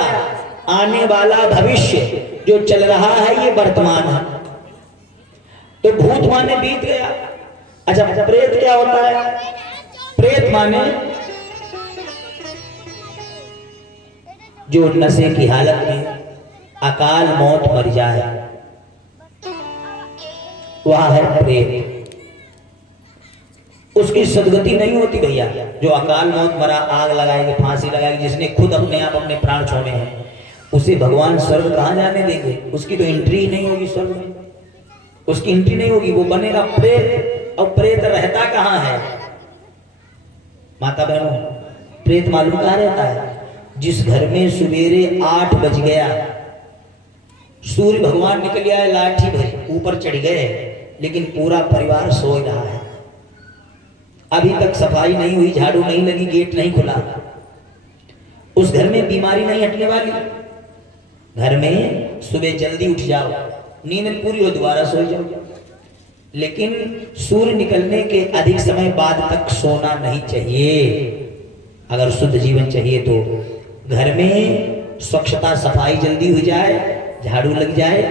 आने वाला भविष्य, जो चल रहा है ये वर्तमान है, तो भूत माने बीत गया। अच्छा, प्रेत क्या होता है? प्रेत माने जो नशे की हालत में अकाल मौत मर जाए, वह है प्रेत। उसकी सदगति नहीं होती भैया। जो अकाल मौत मरा, आग लगाएगी, फांसी लगाएगी, जिसने खुद अपने आप अपने प्राण छोड़े हैं, उसे भगवान स्वर्ग कहां जाने देंगे? उसकी तो एंट्री ही नहीं होगी स्वर्ग में, उसकी एंट्री नहीं होगी, वो बनेगा प्रेत। और प्रेत रहता कहां है माता बहनों? प्रेत मालूम कहां रहता है? जिस घर में सवेरे 8 बज गया, सूर्य भगवान निकल आए, लाठी भरी ऊपर चढ़ गए, लेकिन पूरा परिवार सो रहा है, अभी तक सफाई नहीं हुई, झाड़ू नहीं लगी, गेट नहीं खुला, उस घर में बीमारी नहीं हटने वाली। घर में सुबह जल्दी उठ जाओ, नींद पूरी हो, दोबारा सो जाओ, लेकिन सूर्य निकलने के अधिक समय बाद तक सोना नहीं चाहिए। अगर शुद्ध जीवन चाहिए तो घर में स्वच्छता सफाई जल्दी हो जाए, झाड़ू लग जाए,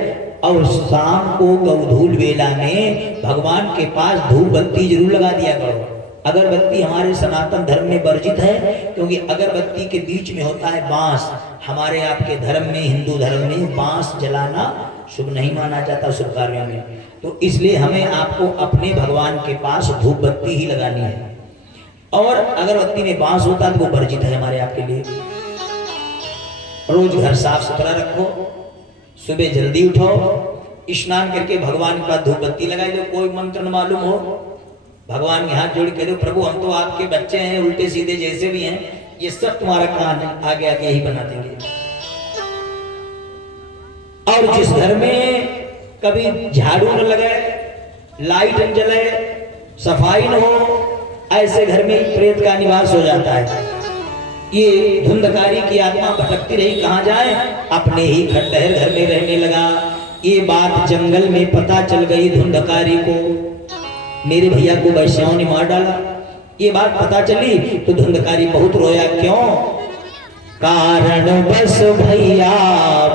और शाम को गौधूल वेला में भगवान के पास धूप बत्ती जरूर लगा दिया करो। अगरबत्ती हमारे सनातन धर्म में वर्जित है, क्योंकि अगरबत्ती के बीच में होता है बांस। हमारे आपके धर्म में, हिंदू धर्म में बांस जलाना शुभ नहीं माना जाता शुभ कार्यों में, तो इसलिए हमें आपको अपने भगवान के पास धूप बत्ती ही लगानी है। और अगरबत्ती में बांस होता है तो वो वर्जित है हमारे आपके लिए। रोज घर साफ सुथरा रखो, सुबह जल्दी उठो, स्नान करके भगवान के पास धूप बत्ती लगाई दो, कोई मंत्र न मालूम हो, भगवान के हाथ जोड़ के दो, प्रभु हम तो आपके बच्चे हैं, उल्टे सीधे जैसे भी हैं, ये सब तुम्हारा कान है, आगे आगे यही बना देंगे। और जिस घर में कभी झाड़ू न लगे, लाइट न जले, सफाई न हो, ऐसे घर में प्रेत का निवास हो जाता है। ये धुंधकारी की आत्मा भटकती रही, कहां जाए, अपने ही खंडहर घर में रहने लगा। ये बात जंगल में पता चल गई धुंधकारी को, मेरे भैया को वैश्याओं ने मार डाला। ये बात पता चली तो धुंधकारी बहुत रोया। क्यों? कारण बस भैया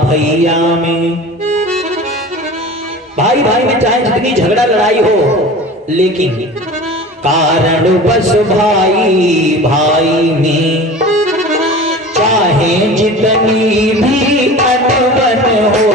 भैया में, भाई भाई में चाहे जितनी झगड़ा लड़ाई हो, लेकिन कारण बस भाई भाई में, चाहे जितनी भी अनबन हो।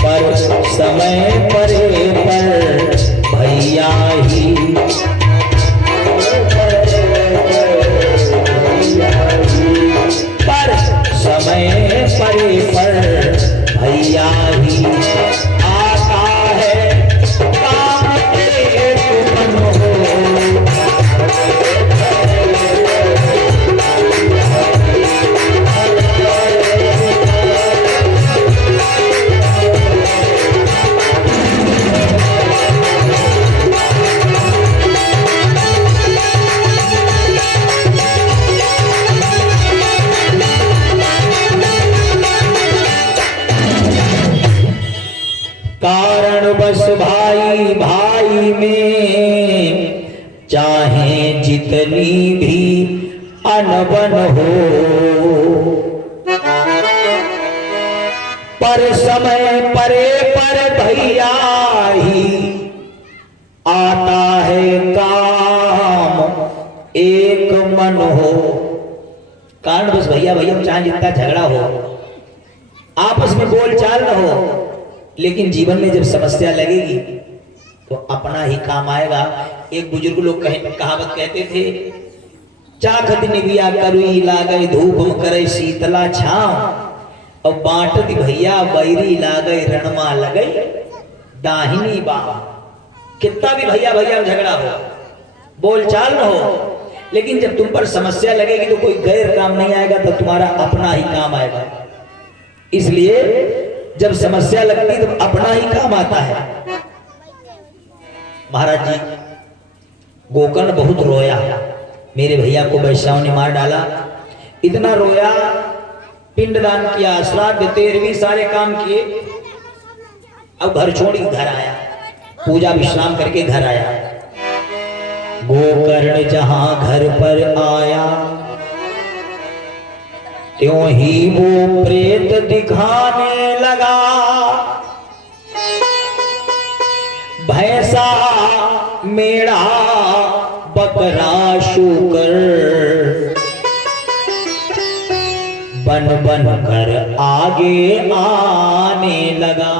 पर समय परे पर भैया ही, पर समय परे पर भैया ही, आता है काम एक मन हो। कारण बस भाई भाई में, चाहे जितनी भी अनबन हो, पर समय परे पर भैया ही, आता है काम एक मन हो। कारण बस भैया भैया, चाहे जितना झगड़ा हो, आपस में बोलचाल न हो, लेकिन जीवन में जब समस्या लगेगी तो अपना ही काम आएगा। एक बुजुर्ग लोग कहावत कहते थे, चाखत निबिया करुई लागई धूप करे शीतला छांव, और बांटती भैया बैरी लागई रणमा लगई दाहिनी बाह। कितना भी भैया भैया झगड़ा हो, बोलचाल न हो, लेकिन जब तुम पर समस्या लगेगी तो कोई गैर काम नहीं आएगा, तो तुम्हारा अपना ही काम आएगा। इसलिए जब समस्या लगती तो अपना ही काम आता है। महाराज जी गोकर्ण बहुत रोया, मेरे भैया को वैश्याओं ने मार डाला। इतना रोया, पिंडदान किया, श्राद्ध तेरहवीं सारे काम किए। अब घर छोड़ घर आया, पूजा विश्राम करके घर आया। गोकर्ण जहां घर पर आया, त्यों ही वो प्रेत दिखाने लगा। भैंसा मेढ़ा बकरा शूकर, बन बन कर आगे आने लगा।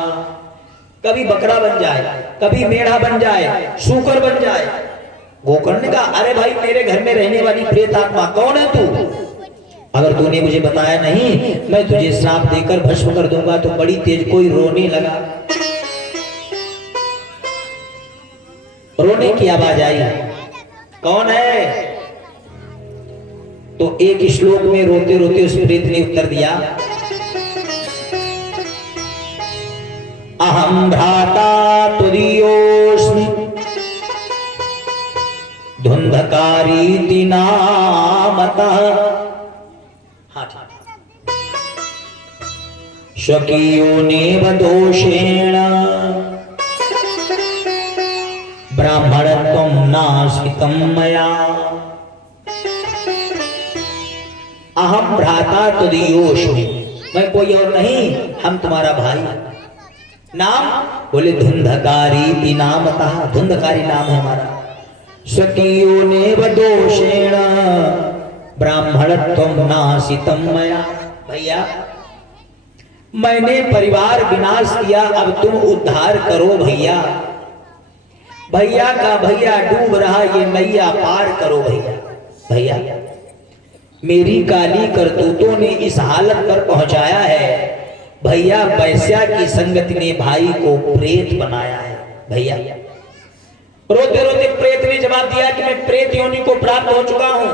कभी बकरा बन जाए, कभी मेढ़ा बन जाए, शूकर बन जाए। गोकर्ण ने कहा, अरे भाई मेरे घर में रहने वाली प्रेत आत्मा कौन है तू? अगर तूने मुझे बताया नहीं, मैं तुझे श्राप देकर भस्म कर दूंगा। तो बड़ी तेज कोई रोने लगा, रोने की आवाज आई। कौन है? तो एक श्लोक में रोते रोते उस प्रेत ने उत्तर दिया, अहम भ्राता तुरीयोस्मि धुंधकारी नामतः, स्वकीयोनेव दोषेण ब्राह्मणत्वं नाशितं मया। अहम भ्राता तुदियोषु, मैं कोई और नहीं, हम तुम्हारा भाई। नाम बोले धुंधकारी नामतः, धुंधकारी नाम है हमारा। स्वकीयो नेव दोषेण ब्राह्मणत्वं नाशितं मया। भैया मैंने परिवार विनाश किया, अब तुम उद्धार करो भैया। भैया का भैया डूब रहा, ये नैया पार करो भैया। भैया मेरी काली करतूतों ने इस हालत पर पहुंचाया है भैया। वैश्या की संगति ने भाई को प्रेत बनाया है भैया। रोते रोते प्रेत ने जवाब दिया कि मैं प्रेत योनि को प्राप्त हो चुका हूं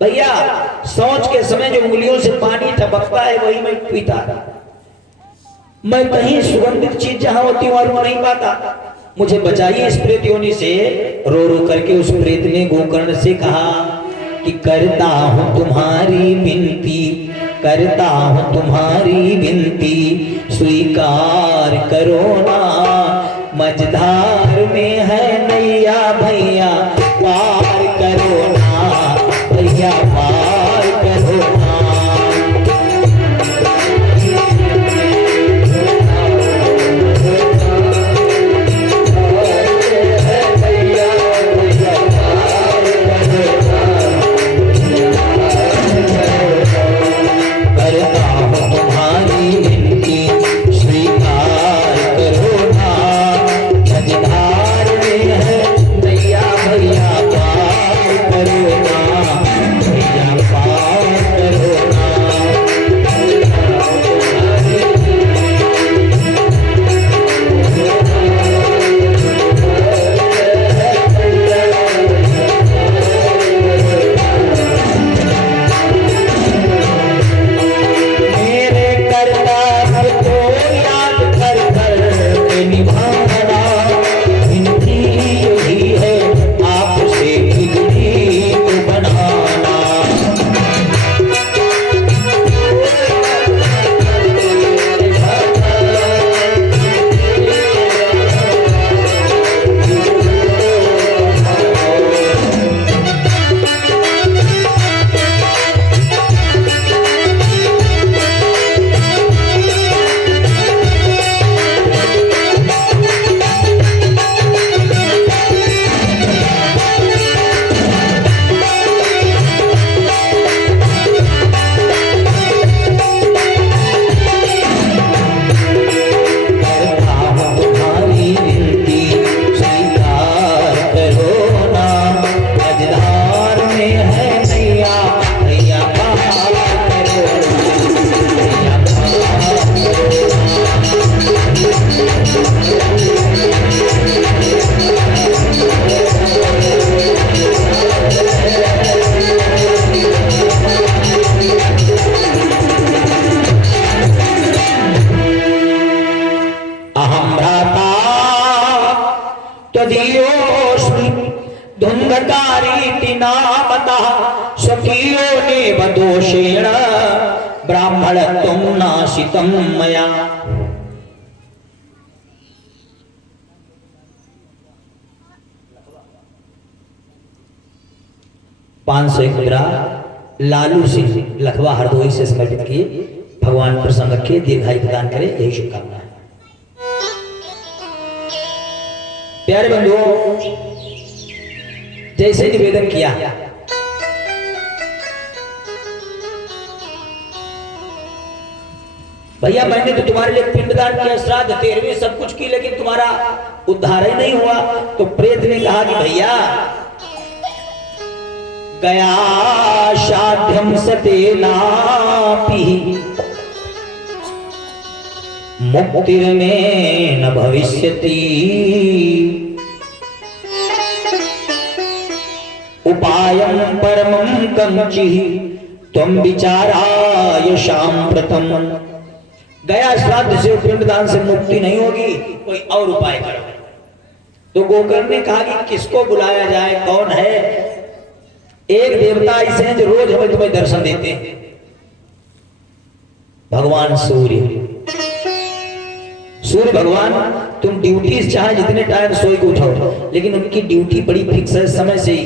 भैया। सोच के समय जो उंगलियों से पानी टपकता है वही मैं पीता। मैं कहीं सुगंधित चीज जहां होती हूं और वो नहीं पाता, मुझे बचाइए इस प्रेत योनि से। रो रो करके उस प्रेत ने गोकर्ण से कहा कि करता हूं तुम्हारी विनती, करता हूं तुम्हारी विनती, स्वीकार करो ना। मझधार में है नैया भैया, पार करो ना भैया, पार करो ना। धुंधकारी नामतः स्वकीयो नेव दोषेण ब्राह्मणत्वं नाशितं मया। पांच सौ एक मुद्रा लालू सिंह लखवा हरदोई से समर्पित किए। भगवान प्रसन्न रखे, दीर्घायु प्रदान करे, यही शुभकामना है। प्यारे बंधुओं, जैसे निवेदन किया भैया, मैंने तो तुम्हारे लिए पिंडदान किया, श्राद्ध 13वें सब कुछ की, लेकिन तुम्हारा उद्धार ही नहीं हुआ। तो प्रेत ने कहा कि भैया गया शाध्यम सतेनापि मुक्तिर्मे न भविष्यति, उपायं परमं कंचिः त्वं विचाराय सांप्रतम। गया श्राद्ध से पिंडदान से मुक्ति नहीं होगी, कोई और उपाय करो। तो गोकर्ण ने कहा कि किसको बुलाया जाए, कौन है? एक देवता ऐसे हैं जो रोज हमें तुम्हें दर्शन देते हैं, भगवान सूर्य। सूर्य भगवान तुम ड्यूटी चाहे जितने टाइम सोई को उठाओ, लेकिन उनकी ड्यूटी बड़ी फिक्स है, समय से ही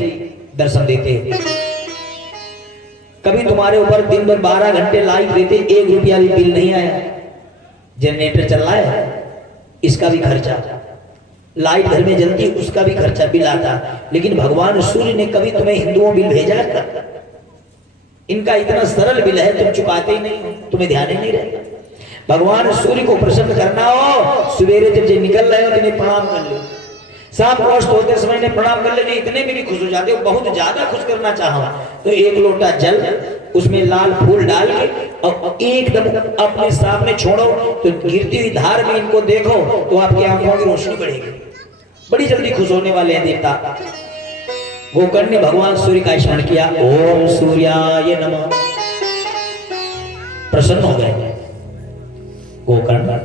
दर्शन देते हैं। कभी तुम्हारे ऊपर दिन भर 12 घंटे लाइट देते, 1 रुपया भी बिल नहीं आया। जनरेटर चल रहा है, इसका भी खर्चा, लाइट घर में जलती है उसका भी खर्चा बिल आता। लेकिन भगवान सूर्य ने कभी तुम्हें हिंदुओं बिल भेजा था? इनका इतना सरल बिल है, तुम चुकाते ही नहीं, तुम्हें ध्यान ही नहीं रहता। भगवान सूर्य को प्रसन्न करना हो, सवेरे जब ये निकल रहे हो तो इन्हें प्रणाम कर लो, शाम को अस्त होते समय इन्हें प्रणाम कर लेते, इतने में भी खुश हो जाते हो। बहुत ज्यादा खुश करना चाहो तो 1 लोटा जल, उसमें लाल फूल डाल के और एकदम अपने सामने छोड़ो, तो गिरती हुई धार में इनको देखो तो आपकी आंखों की रोशनी बढ़ेगी। बड़ी जल्दी खुश होने वाले हैं देवता। गोकर्ण ने भगवान सूर्य का स्मरण किया, ओम सूर्याय नमः, प्रसन्न हो गए। गोकर्ण,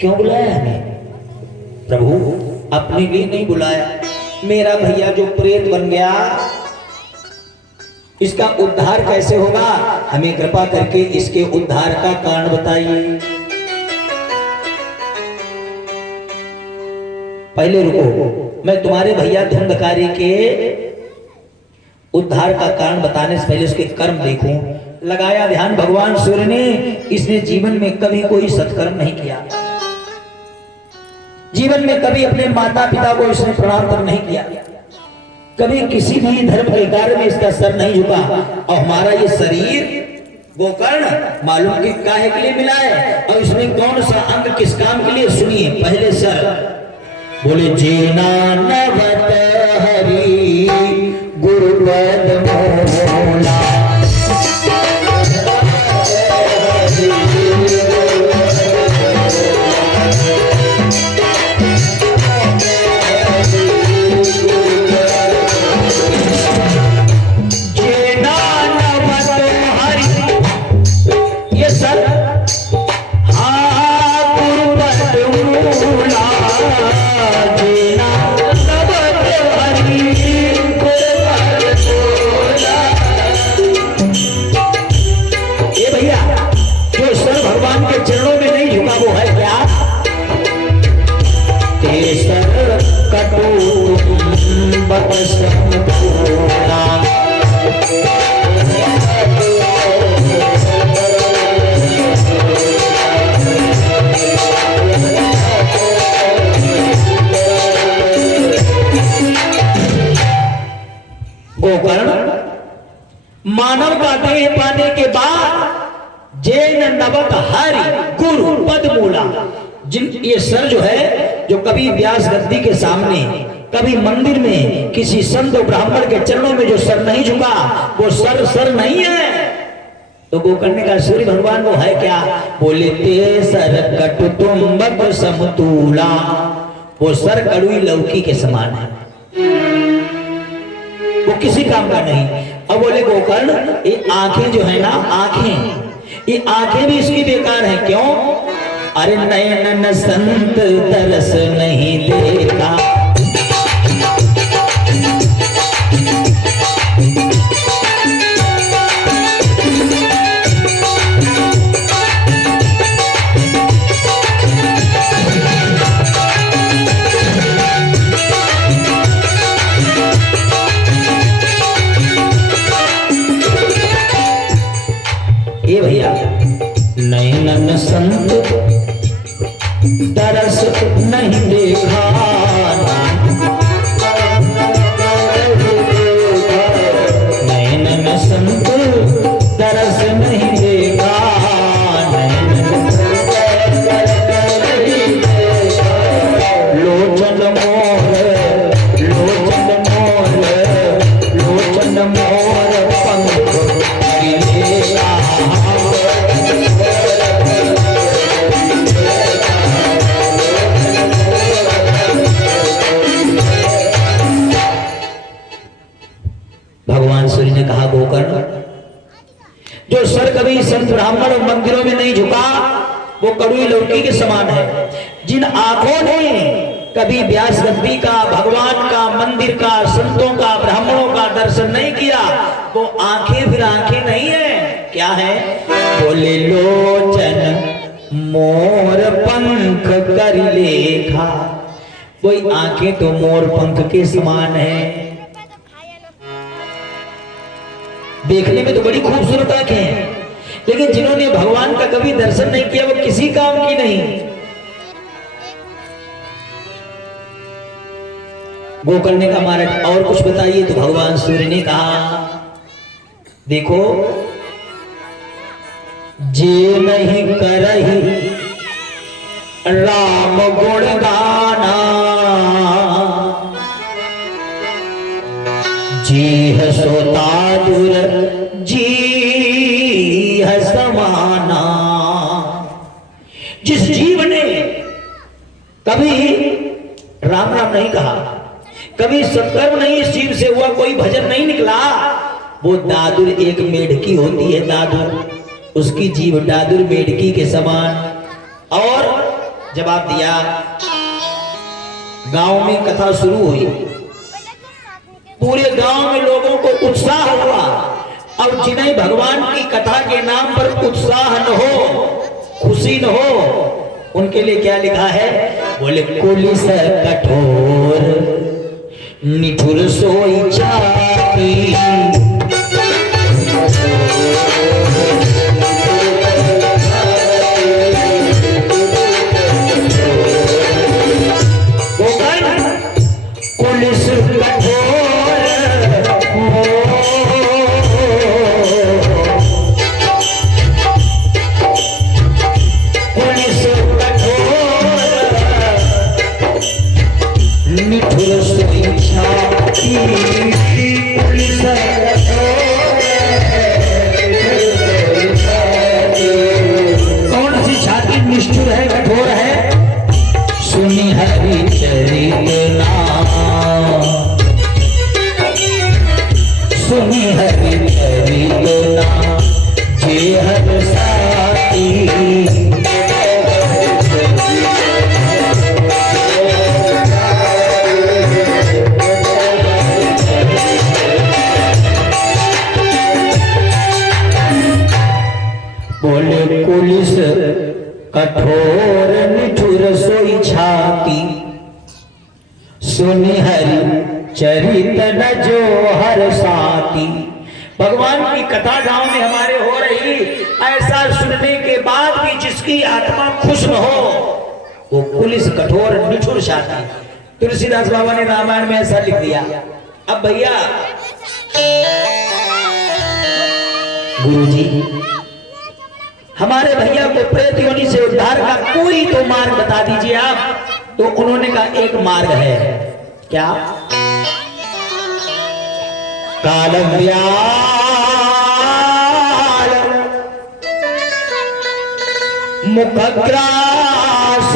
क्यों बुलाया हमें? प्रभु अपने लिए नहीं बुलाया, मेरा भैया जो प्रेत बन गया इसका उद्धार कैसे होगा? हमें कृपा करके इसके उद्धार का कारण बताइए। पहले रुको, मैं तुम्हारे भैया धुंधकारी के उद्धार का कारण बताने से पहले उसके कर्म देखूं। लगाया ध्यान भगवान सूर्य ने, इसने जीवन में कभी कोई सत्कर्म नहीं किया, जीवन में कभी अपने माता पिता को इसने प्रणाम तक नहीं किया, कभी किसी भी धर्म के कार्य में इसका सर नहीं झुका। और हमारा ये शरीर गोकर्ण मालूम कि काहे के लिए मिला है, और इसमें कौन सा अंग किस काम के लिए? सुनिए पहले सर, बोले जीना नवत हरि गुरुपद मोला, मानव का देह पाने के बाद जैन नवत हरि गुरु पद मूला, जिन ये सर जो है, जो कभी व्यास गद्दी के सामने, कभी मंदिर में किसी संत ब्राह्मण के चरणों में जो सर नहीं झुका, वो सर नहीं है। तो गोकर्ण का सूर्य भगवान वो है क्या? बोले ते सर कटु तुम्बक समतूला, वो सर कड़ुई लौकी के समान है, वो किसी काम का नहीं। अब बोले गोकर्ण, ये आंखें जो है ना, आंखें, ये आंखें भी इसकी बेकार है। क्यों? अरे नयन संत तरस नहीं देखा, ये भैया नयन संत तरस नहीं देखा, नयन संत तरस नहीं देखा, लोचन मोर, लोचन मोर, लोचन मोर पंख गिरेगा। भगवान सूर्य ने कहा गोकर्ण, जो सर कभी संत ब्राह्मण और मंदिरों में नहीं झुका, वो कड़ुई लौकी के समान है। जिन आंखों ने कभी व्यास गद्दी का, भगवान का, मंदिर का, संतों का, ब्राह्मणों का दर्शन नहीं किया, वो आंखें फिर आंखें नहीं है। क्या है? बोले लोचन मोर पंख कर लेखा, वही आंखें तो मोर पंख के समान है। देखने में तो बड़ी खूबसूरत आंखें हैं, लेकिन जिन्होंने भगवान का कभी दर्शन नहीं किया वो किसी काम की नहीं। गोकर्ण का महाराज और कुछ बताइए, तो भगवान सूर्य ने कहा देखो, जे नहीं करही राम गुण गाना, जी है सोता दूर जी है समाना। जिस जीव ने कभी राम राम नहीं कहा, कभी सत्कर्म नहीं इस जीव से हुआ, कोई भजन नहीं निकला, वो दादुर एक मेढकी होती है, दादुर, उसकी जीव दादुर मेढकी के समान। और जवाब दिया, गांव में कथा शुरू हुई, पूरे गांव में लोगों को उत्साह हुआ। अब जिन्हें भगवान की कथा के नाम पर उत्साह न हो, खुशी न हो, उनके लिए क्या लिखा है? बोले कुलिस कठोर निठुर सोई छाती, पुलिस कठोर पुलिस कठोर निठुर सोई छाती, पुलिस कौन सी छाती निष्ठुर है, कठोर है? सुनी हरि चरित नाम, सुनी हरि चरित नाम, जे हर साथी। बोले पुलिस कठोर निठुर सोई छाती, सुनि हरि चरित न जो हर साथी। भगवान की कथा गांव में हमारे हो रही, ऐसा सुनने के बाद भी जिसकी आत्मा खुश न हो, वो पुलिस कठोर निठुर छाती। तुलसीदास बाबा ने रामायण में ऐसा लिख दिया। अब भैया गुरुजी, हमारे भैया को प्रेत योनि से उद्धार का कोई तो मार्ग बता दीजिए आप। तो उन्होंने कहा एक मार्ग है, क्या? काल व्याल मुखग्रास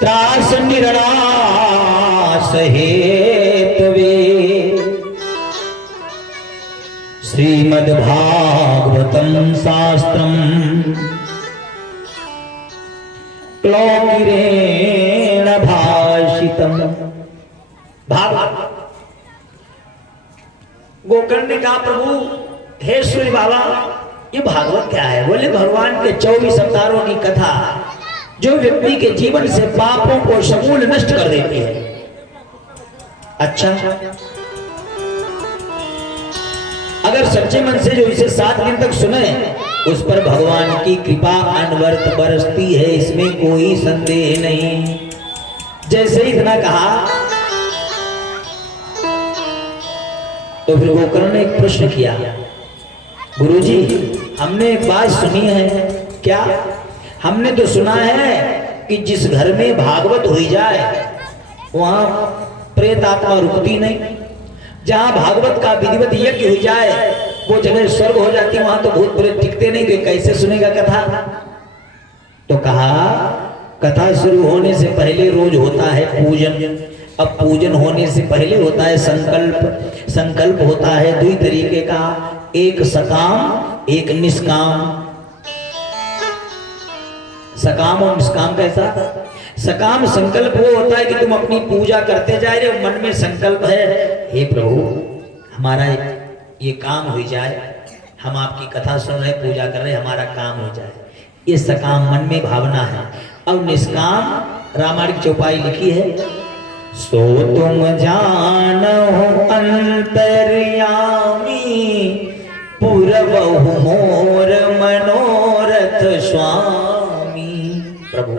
त्रास निर्णास हेतवे, श्रीमद्भागवतं शास्त्रम् क्लोकिरेण भाषितम्। भागवत। गोकर्ण ने कहा प्रभु हे सूर्य बाबा, ये भागवत क्या है? बोले भगवान के 24 अवतारों की कथा, जो व्यक्ति के जीवन से पापों को समूल नष्ट कर देती है। अच्छा, अगर सच्चे मन से जो इसे 7 दिन तक सुने, उस पर भगवान की कृपा अनवरत बरसती है, इसमें कोई संदेह नहीं। जैसे ही इतना कहा तो फिर गोकर्ण ने एक प्रश्न किया, गुरुजी हमने एक बात सुनी है। क्या? हमने तो सुना है कि जिस घर में भागवत हुई जाए वहां प्रेत आत्मा रुकती नहीं, जहां भागवत का विधिवत यज्ञ हो जाए वो जगह स्वर्ग हो जाती, वहां तो भूत प्रेत टिकते नहीं, तो कैसे सुनेगा कथा? तो कहा कथा शुरू होने से पहले रोज होता है पूजन। अब पूजन होने से पहले होता है संकल्प। संकल्प होता है 2 तरीके का, एक सकाम एक निष्काम। सकाम और निष्काम कैसा? सकाम संकल्प वो होता है कि तुम अपनी पूजा करते जा रहे हो, मन में संकल्प है हे प्रभु हमारा ये काम हो जाए, हम आपकी कथा सुन रहे, पूजा कर रहे, हमारा काम हो जाए, ये सकाम मन में भावना है। अब निष्काम रामायण की चौपाई लिखी है, सो तुम जानो अंतर्यामी, पूरबहु मोर मनोरथ स्वामी। प्रभु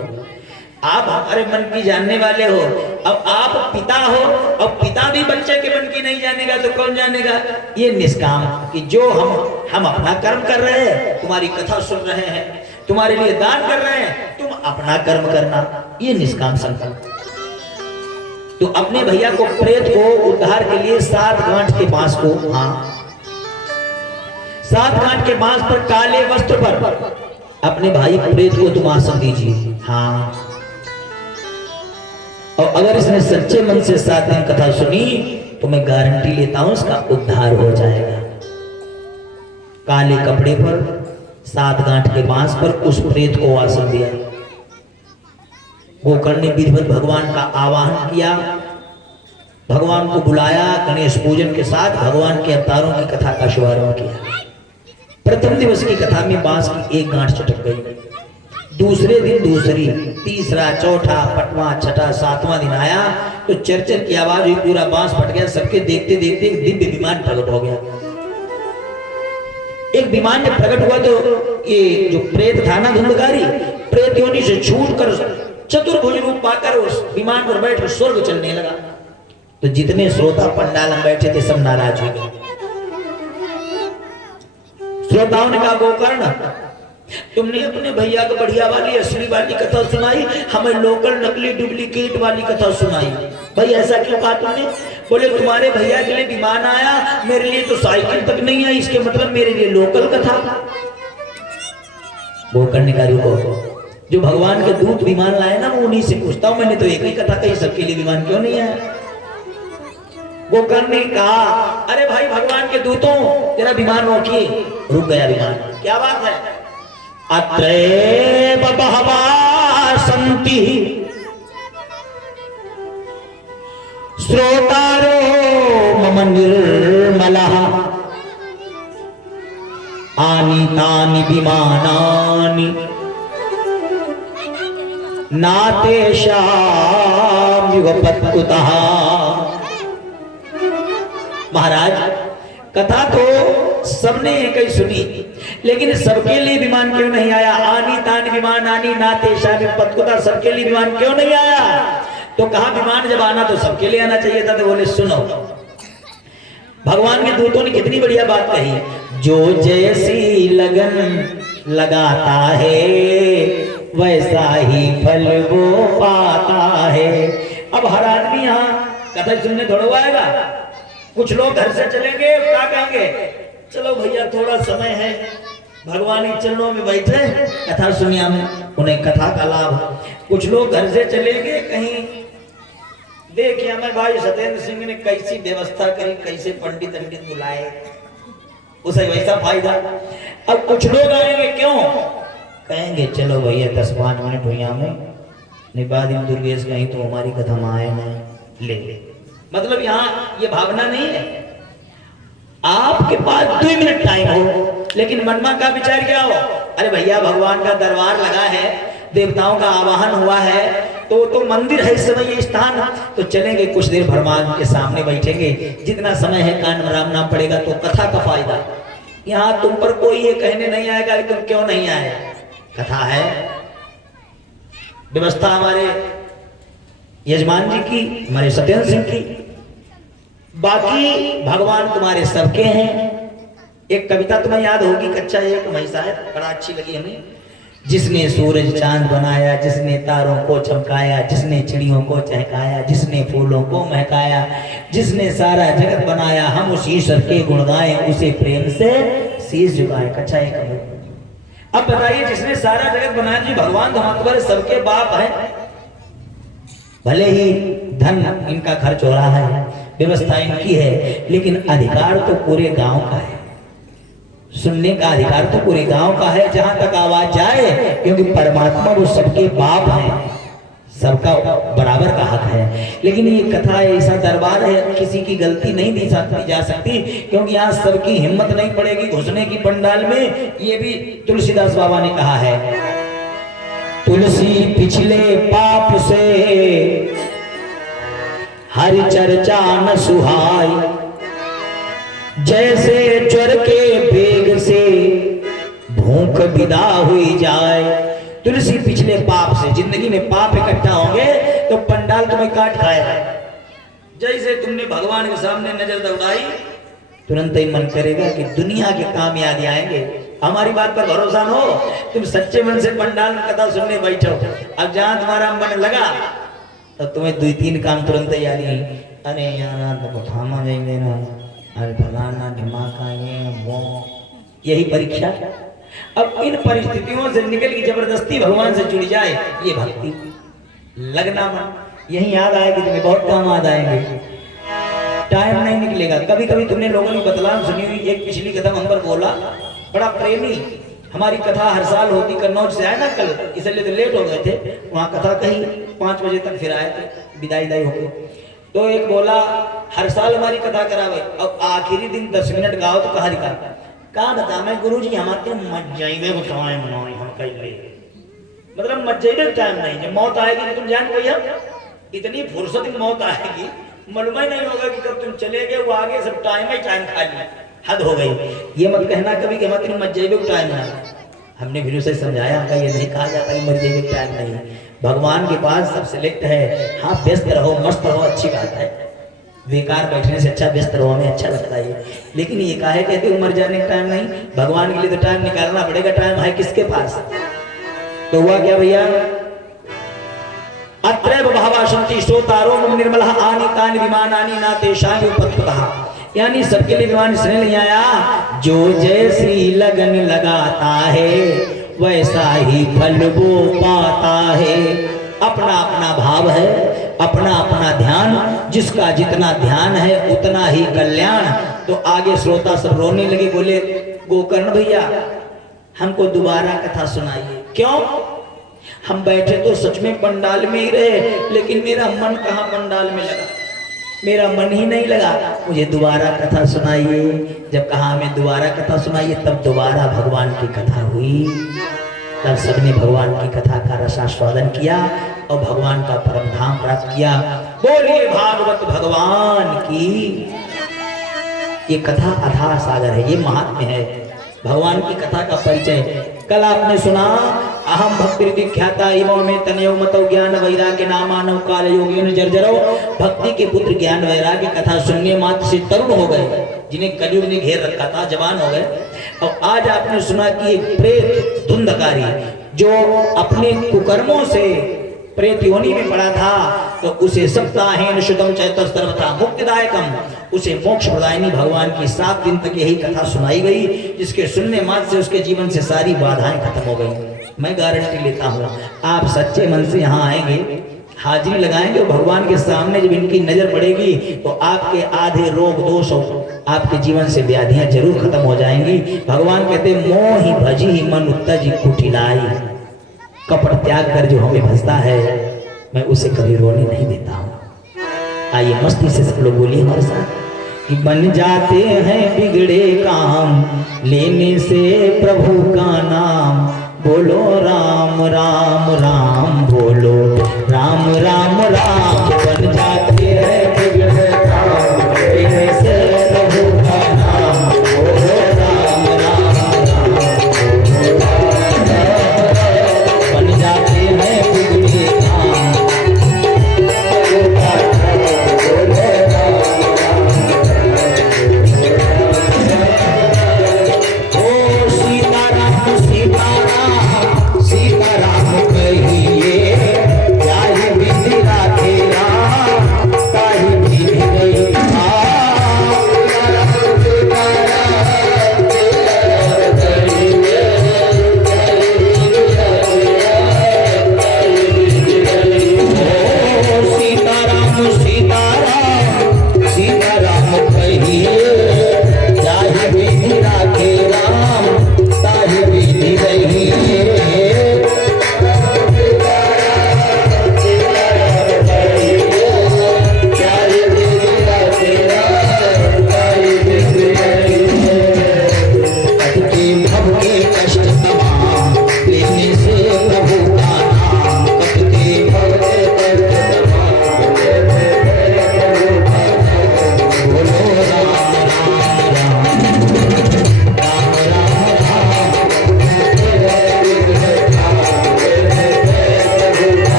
आप हमारे मन की जानने वाले हो। अब आप पिता हो, अब पिता भी बच्चे के मन की नहीं जानेगा तो कौन जानेगा। ये निष्काम कि जो हम अपना कर्म कर रहे हैं, तुम्हारी कथा सुन रहे हैं, तुम्हारे लिए दान कर रहे हैं, तुम अपना कर्म करना, ये निष्काम संकल्प। तो अपने भैया को, प्रेत को उद्धार के लिए 7 गांठ के बांस को, हाँ 7 गांठ के बांस पर काले वस्त्र पर अपने भाई प्रेत को तुम आसन दीजिए। हाँ, और अगर इसने सच्चे मन से 7 दिन कथा सुनी तो मैं गारंटी लेता हूं इसका उद्धार हो जाएगा। काले कपड़े पर 7 गांठ के बांस पर उस प्रेत को आसन दिया। गोकर्ण ने विधिवत भगवान का आवाहन किया, भगवान को बुलाया, गणेश पूजन के साथ भगवान के अवतारों की कथा का शुभारंभ किया। प्रथम दिवस की कथा में बांस की 1 गांठ चटक गई, दूसरे दिन दूसरी, तीसरा, चौथा, 5वां, 6ठा, 7वां दिन आया तो चरचर की आवाज हुई, पूरा बांस फट गया। सबके देखते देखते एक दिव्य विमान प्रकट हो गया। एक विमान जब प्रकट हुआ तो ये जो प्रेत था ना, धुंधकारी प्रेत योनि से छूटकर चतुर्भुज रूप पाकर उस विमान पर बैठ स्वर्ग चलने लगा। तो जितने श्रोता पंडाल में बैठे थे सब नाराज हो गए। श्रोताओं ने कहा, गोकर्ण तुमने अपने भैया को बढ़िया वाली असली वाली कथा सुनाई, हमें लोकल नकली डुप्लीकेट वाली कथा सुनाई। भाई ऐसा क्यों कहा तुमने? बोले तुम्हारे भैया के लिए विमान आया, मेरे लिए तो साइकिल तक नहीं आई, इसके मतलब मेरे लिए लोकल कथा। गोकर्ण ने कहा, रुको, जो भगवान के दूत विमान लाए ना, वो उन्हीं से पूछता हूं। मैंने तो एक ही कथा कही, सबके लिए विमान क्यों नहीं आया? गोकर्ण ने कहा, अरे भाई भगवान के दूतों, तेरा विमान रोकिए। रुक गया विमान। क्या बात है? अत्रैव बहवा सन्ति श्रोतारो मम निर्मलः, आनीतानि विमानानि नातेषां युगपत्कुतः। महाराज कथा तो सबने एक ही सुनी, लेकिन सबके लिए विमान क्यों नहीं आया? आनी तानी विमान आनी नातेषां युगपत्कुतः, सबके लिए विमान क्यों नहीं आया? तो कहा विमान जब आना तो सबके लिए आना चाहिए था। तो बोले सुनो, भगवान के दूतों ने कितनी बढ़िया बात कही, जो जैसी लगन लगाता है वैसा ही फल वो पाता है। अब हर आदमी यहाँ कथा सुनने थोड़ा आएगा। कुछ लोग घर से चलेंगे, क्या कहेंगे, चलो भैया थोड़ा समय है, भगवान के चरणों में बैठे कथा सुनिए, उन्हें कथा का लाभ। कुछ लोग घर से चलेंगे कहीं, देखिए हमें भाई सत्येंद्र सिंह ने कैसी व्यवस्था करी, कैसे पंडित पंडित बुलाए, उसे वैसा फायदा। अब कुछ लोग आएंगे, क्यों कहेंगे, चलो भैया 10-5 मिनट भैया में निबाद दुर्गेश कहीं तो हमारी कथा में आए ना, ले। मतलब यहाँ ये भावना नहीं है। आपके पास 2 मिनट टाइम हो, लेकिन मनमा का विचार क्या हो, अरे भैया भगवान का दरबार लगा है, देवताओं का आवाहन हुआ है, तो मंदिर है इस समय, ये स्थान, तो चलेंगे कुछ देर भगवान के सामने बैठेंगे, जितना समय है कान में राम नाम पड़ेगा तो कथा का फायदा। यहाँ तुम पर कोई ये कहने नहीं आएगा कि तुम क्यों नहीं आए, कथा है। व्यवस्था हमारे यजमान जी की, हमारे सत्येंद्र सिंह की, बाकी भगवान तुम्हारे सबके हैं। एक कविता तुम्हें याद होगी, कच्चा एक महिषा है, बड़ा अच्छी लगी हमें। जिसने सूरज चांद बनाया, जिसने तारों को चमकाया, जिसने चिड़ियों को चहकाया, जिसने फूलों को महकाया, जिसने सारा जगत बनाया, हम उस ईश्वर के गुण गाएं, उसे प्रेम से शीश झुकाएं। कच्चा एक है। अब बताइए, जिसने सारा जगत बनाया जी, भगवान तो हमारे सबके बाप है। भले ही धन इनका खर्च हो रहा है, व्यवस्था इनकी है, लेकिन अधिकार तो पूरे गांव का है, सुनने का अधिकार तो पूरे गांव का है, जहां तक आवाज जाए, क्योंकि परमात्मा वो सबके बाप हैं, सबका बराबर का हक है। लेकिन ये कथा ऐसा दरबार है, किसी की गलती नहीं दी जा सकती, क्योंकि यहाँ सबकी हिम्मत नहीं पड़ेगी घुसने की पंडाल में। ये भी तुलसीदास बाबा ने कहा है, तुलसी पिछले पाप से हरि चर्चा न सुहाई। जैसे ज्वर के वेग से भूख विदा हुई जाए। तुलसी पिछले पाप से, जिंदगी में पाप इकट्ठा होंगे तो पंडाल तुम्हें काट खाएगा। जैसे तुमने भगवान के सामने नजर दौड़ाई, तुरंत ही मन करेगा कि दुनिया के काम याद आएंगे। हमारी बात पर भरोसा न हो, तुम सच्चे मन से पंडाल में कथा सुनने बैठो, अब जहां तुम्हारा मन लगा तो तुम्हें 2-3 काम तुरंत ही याद नहीं। अरे यार तो थामा जाएंगे ना, अरे फलाना दिमाग का ये वो, यही परीक्षा। अब इन परिस्थितियों से निकल के जबरदस्ती भगवान से जुड़ जाए, ये भक्ति। लगना मन यही याद आएगी, तुम्हें बहुत काम याद आएंगे, टाइम नहीं निकलेगा। कभी कभी तुमने लोगों ने बतलान सुनी हुई, एक पिछली कथा हम पर बोला, बड़ा प्रेमी, हमारी कथा हर साल होती, कन्नौज से आए ना कल, इसलिए तो लेट हो गए थे। वहाँ कथा कही 5 बजे तक, फिर आए थे, विदाई हो गई। तो एक बोला हर साल हमारी कथा करावे, अब आखिरी दिन 10 मिनट गाओ तो कहा दिखा कहा बता मैं गुरु जी हमारे मत जाइए टाइम नहीं, हम कहीं मतलब मत जाइए टाइम नहीं, जब मौत आएगी तो तुम जान भैया इतनी फुर्सत में मौत आएगी, मालूम ही नहीं होगा कि कब तुम चले गए, वो आगे सब टाइम ही टाइम खा लिया, हद हो गई। ये मत कहना कभी कि मत मत जाइए टाइम ना, हमने भी उसे समझाया का ये नहीं कहा जाता कि मर जाइए टाइम नहीं, भगवान के पास सब सिलेक्ट है। हाँ व्यस्त रहो, मस्त रहो, अच्छी बात है, बेकार बैठने से अच्छा व्यस्त रहो, हमें अच्छा लगता है। लेकिन ये काहे कहते उमर जाने का टाइम नहीं, भगवान के लिए तो टाइम निकालना पड़ेगा। टाइम है किसके पास? तो हुआ क्या भैया, अत्रैव भावाशंति श्रोतारो निर्मल आनि कानि विमानानि ना तेषां उपत्तः, यानी सबके लिए विमान इसलिए नहीं आया, जो जैसी लगन लगाता है वैसा ही फल वो पाता है। अपना अपना भाव है, अपना अपना ध्यान, जिसका जितना ध्यान है उतना ही कल्याण। तो आगे श्रोता सब रोने लगे, बोले गोकर्ण भैया हमको दोबारा कथा सुनाइए। क्यों? हम बैठे तो सच में पंडाल में ही रहे, लेकिन मेरा मन कहाँ पंडाल में लगा, मेरा मन ही नहीं लगा, मुझे दोबारा कथा सुनाइए। जब कहा हमें दोबारा कथा सुनाइए, तब दोबारा भगवान की कथा हुई। तब सबने भगवान की कथा का रसास्वादन किया और भगवान का परम धाम प्राप्त किया। बोलिए भागवत भगवान की। ये कथा अथाह सागर है, ये महात्म्य है भगवान की कथा का परिचय। कल आपने सुना अहम भक्ति ख्याता इमो में तनयो मतो ज्ञान वैराग्य नामानव काल योगियों जर्जरो। भक्ति के पुत्र ज्ञान वैराग्य कथा सुनने मात्र से तरुण हो गए, जिन्हें कलयुग ने घेर रखा था, जवान हो गए। और आज आपने सुना कि एक प्रेत धुंधकारी जो अपने कुकर्मों से प्रेत योनि में पड़ा था, तो उसे सप्ताहेन शुद्धम चैतस्तर्वथा मुक्तिदायकम, उसे मोक्ष प्रदायिनी भगवान की 7 दिन तक यही कथा सुनाई गई, जिसके सुनने मात्र से उसके जीवन से सारी बाधाएं खत्म हो गई। मैं गारंटी लेता हूँ, आप सच्चे मन से यहाँ आएंगे, हाजिरी लगाएंगे और भगवान के सामने जब इनकी नजर पड़ेगी तो आपके आधे रोग दोष आपके जीवन से व्याधियां जरूर खत्म हो जाएंगी। भगवान कहते मोहि भजी मन तज कुटिलाई, कपट त्याग कर जो हमें भजता है मैं उसे कभी रोने नहीं देता हूँ। आइए मस्ती से सब लोग बोलिए हमारे साथ कि बन जाते हैं बिगड़े काम लेने से प्रभु का नाम, बोलो राम राम राम, बोलो राम राम राम। बन जाते हैं बिगड़े काम लेने से प्रभु का नाम, बोलो राम राम राम, बन जाते हैं बिगड़े काम सीताराम कहिए,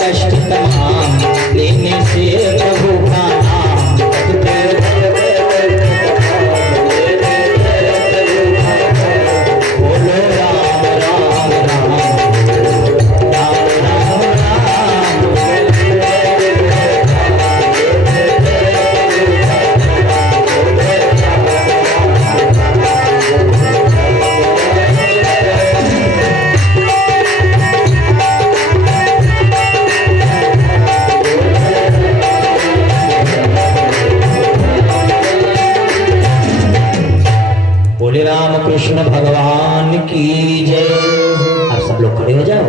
कष्ट तमाम लेने से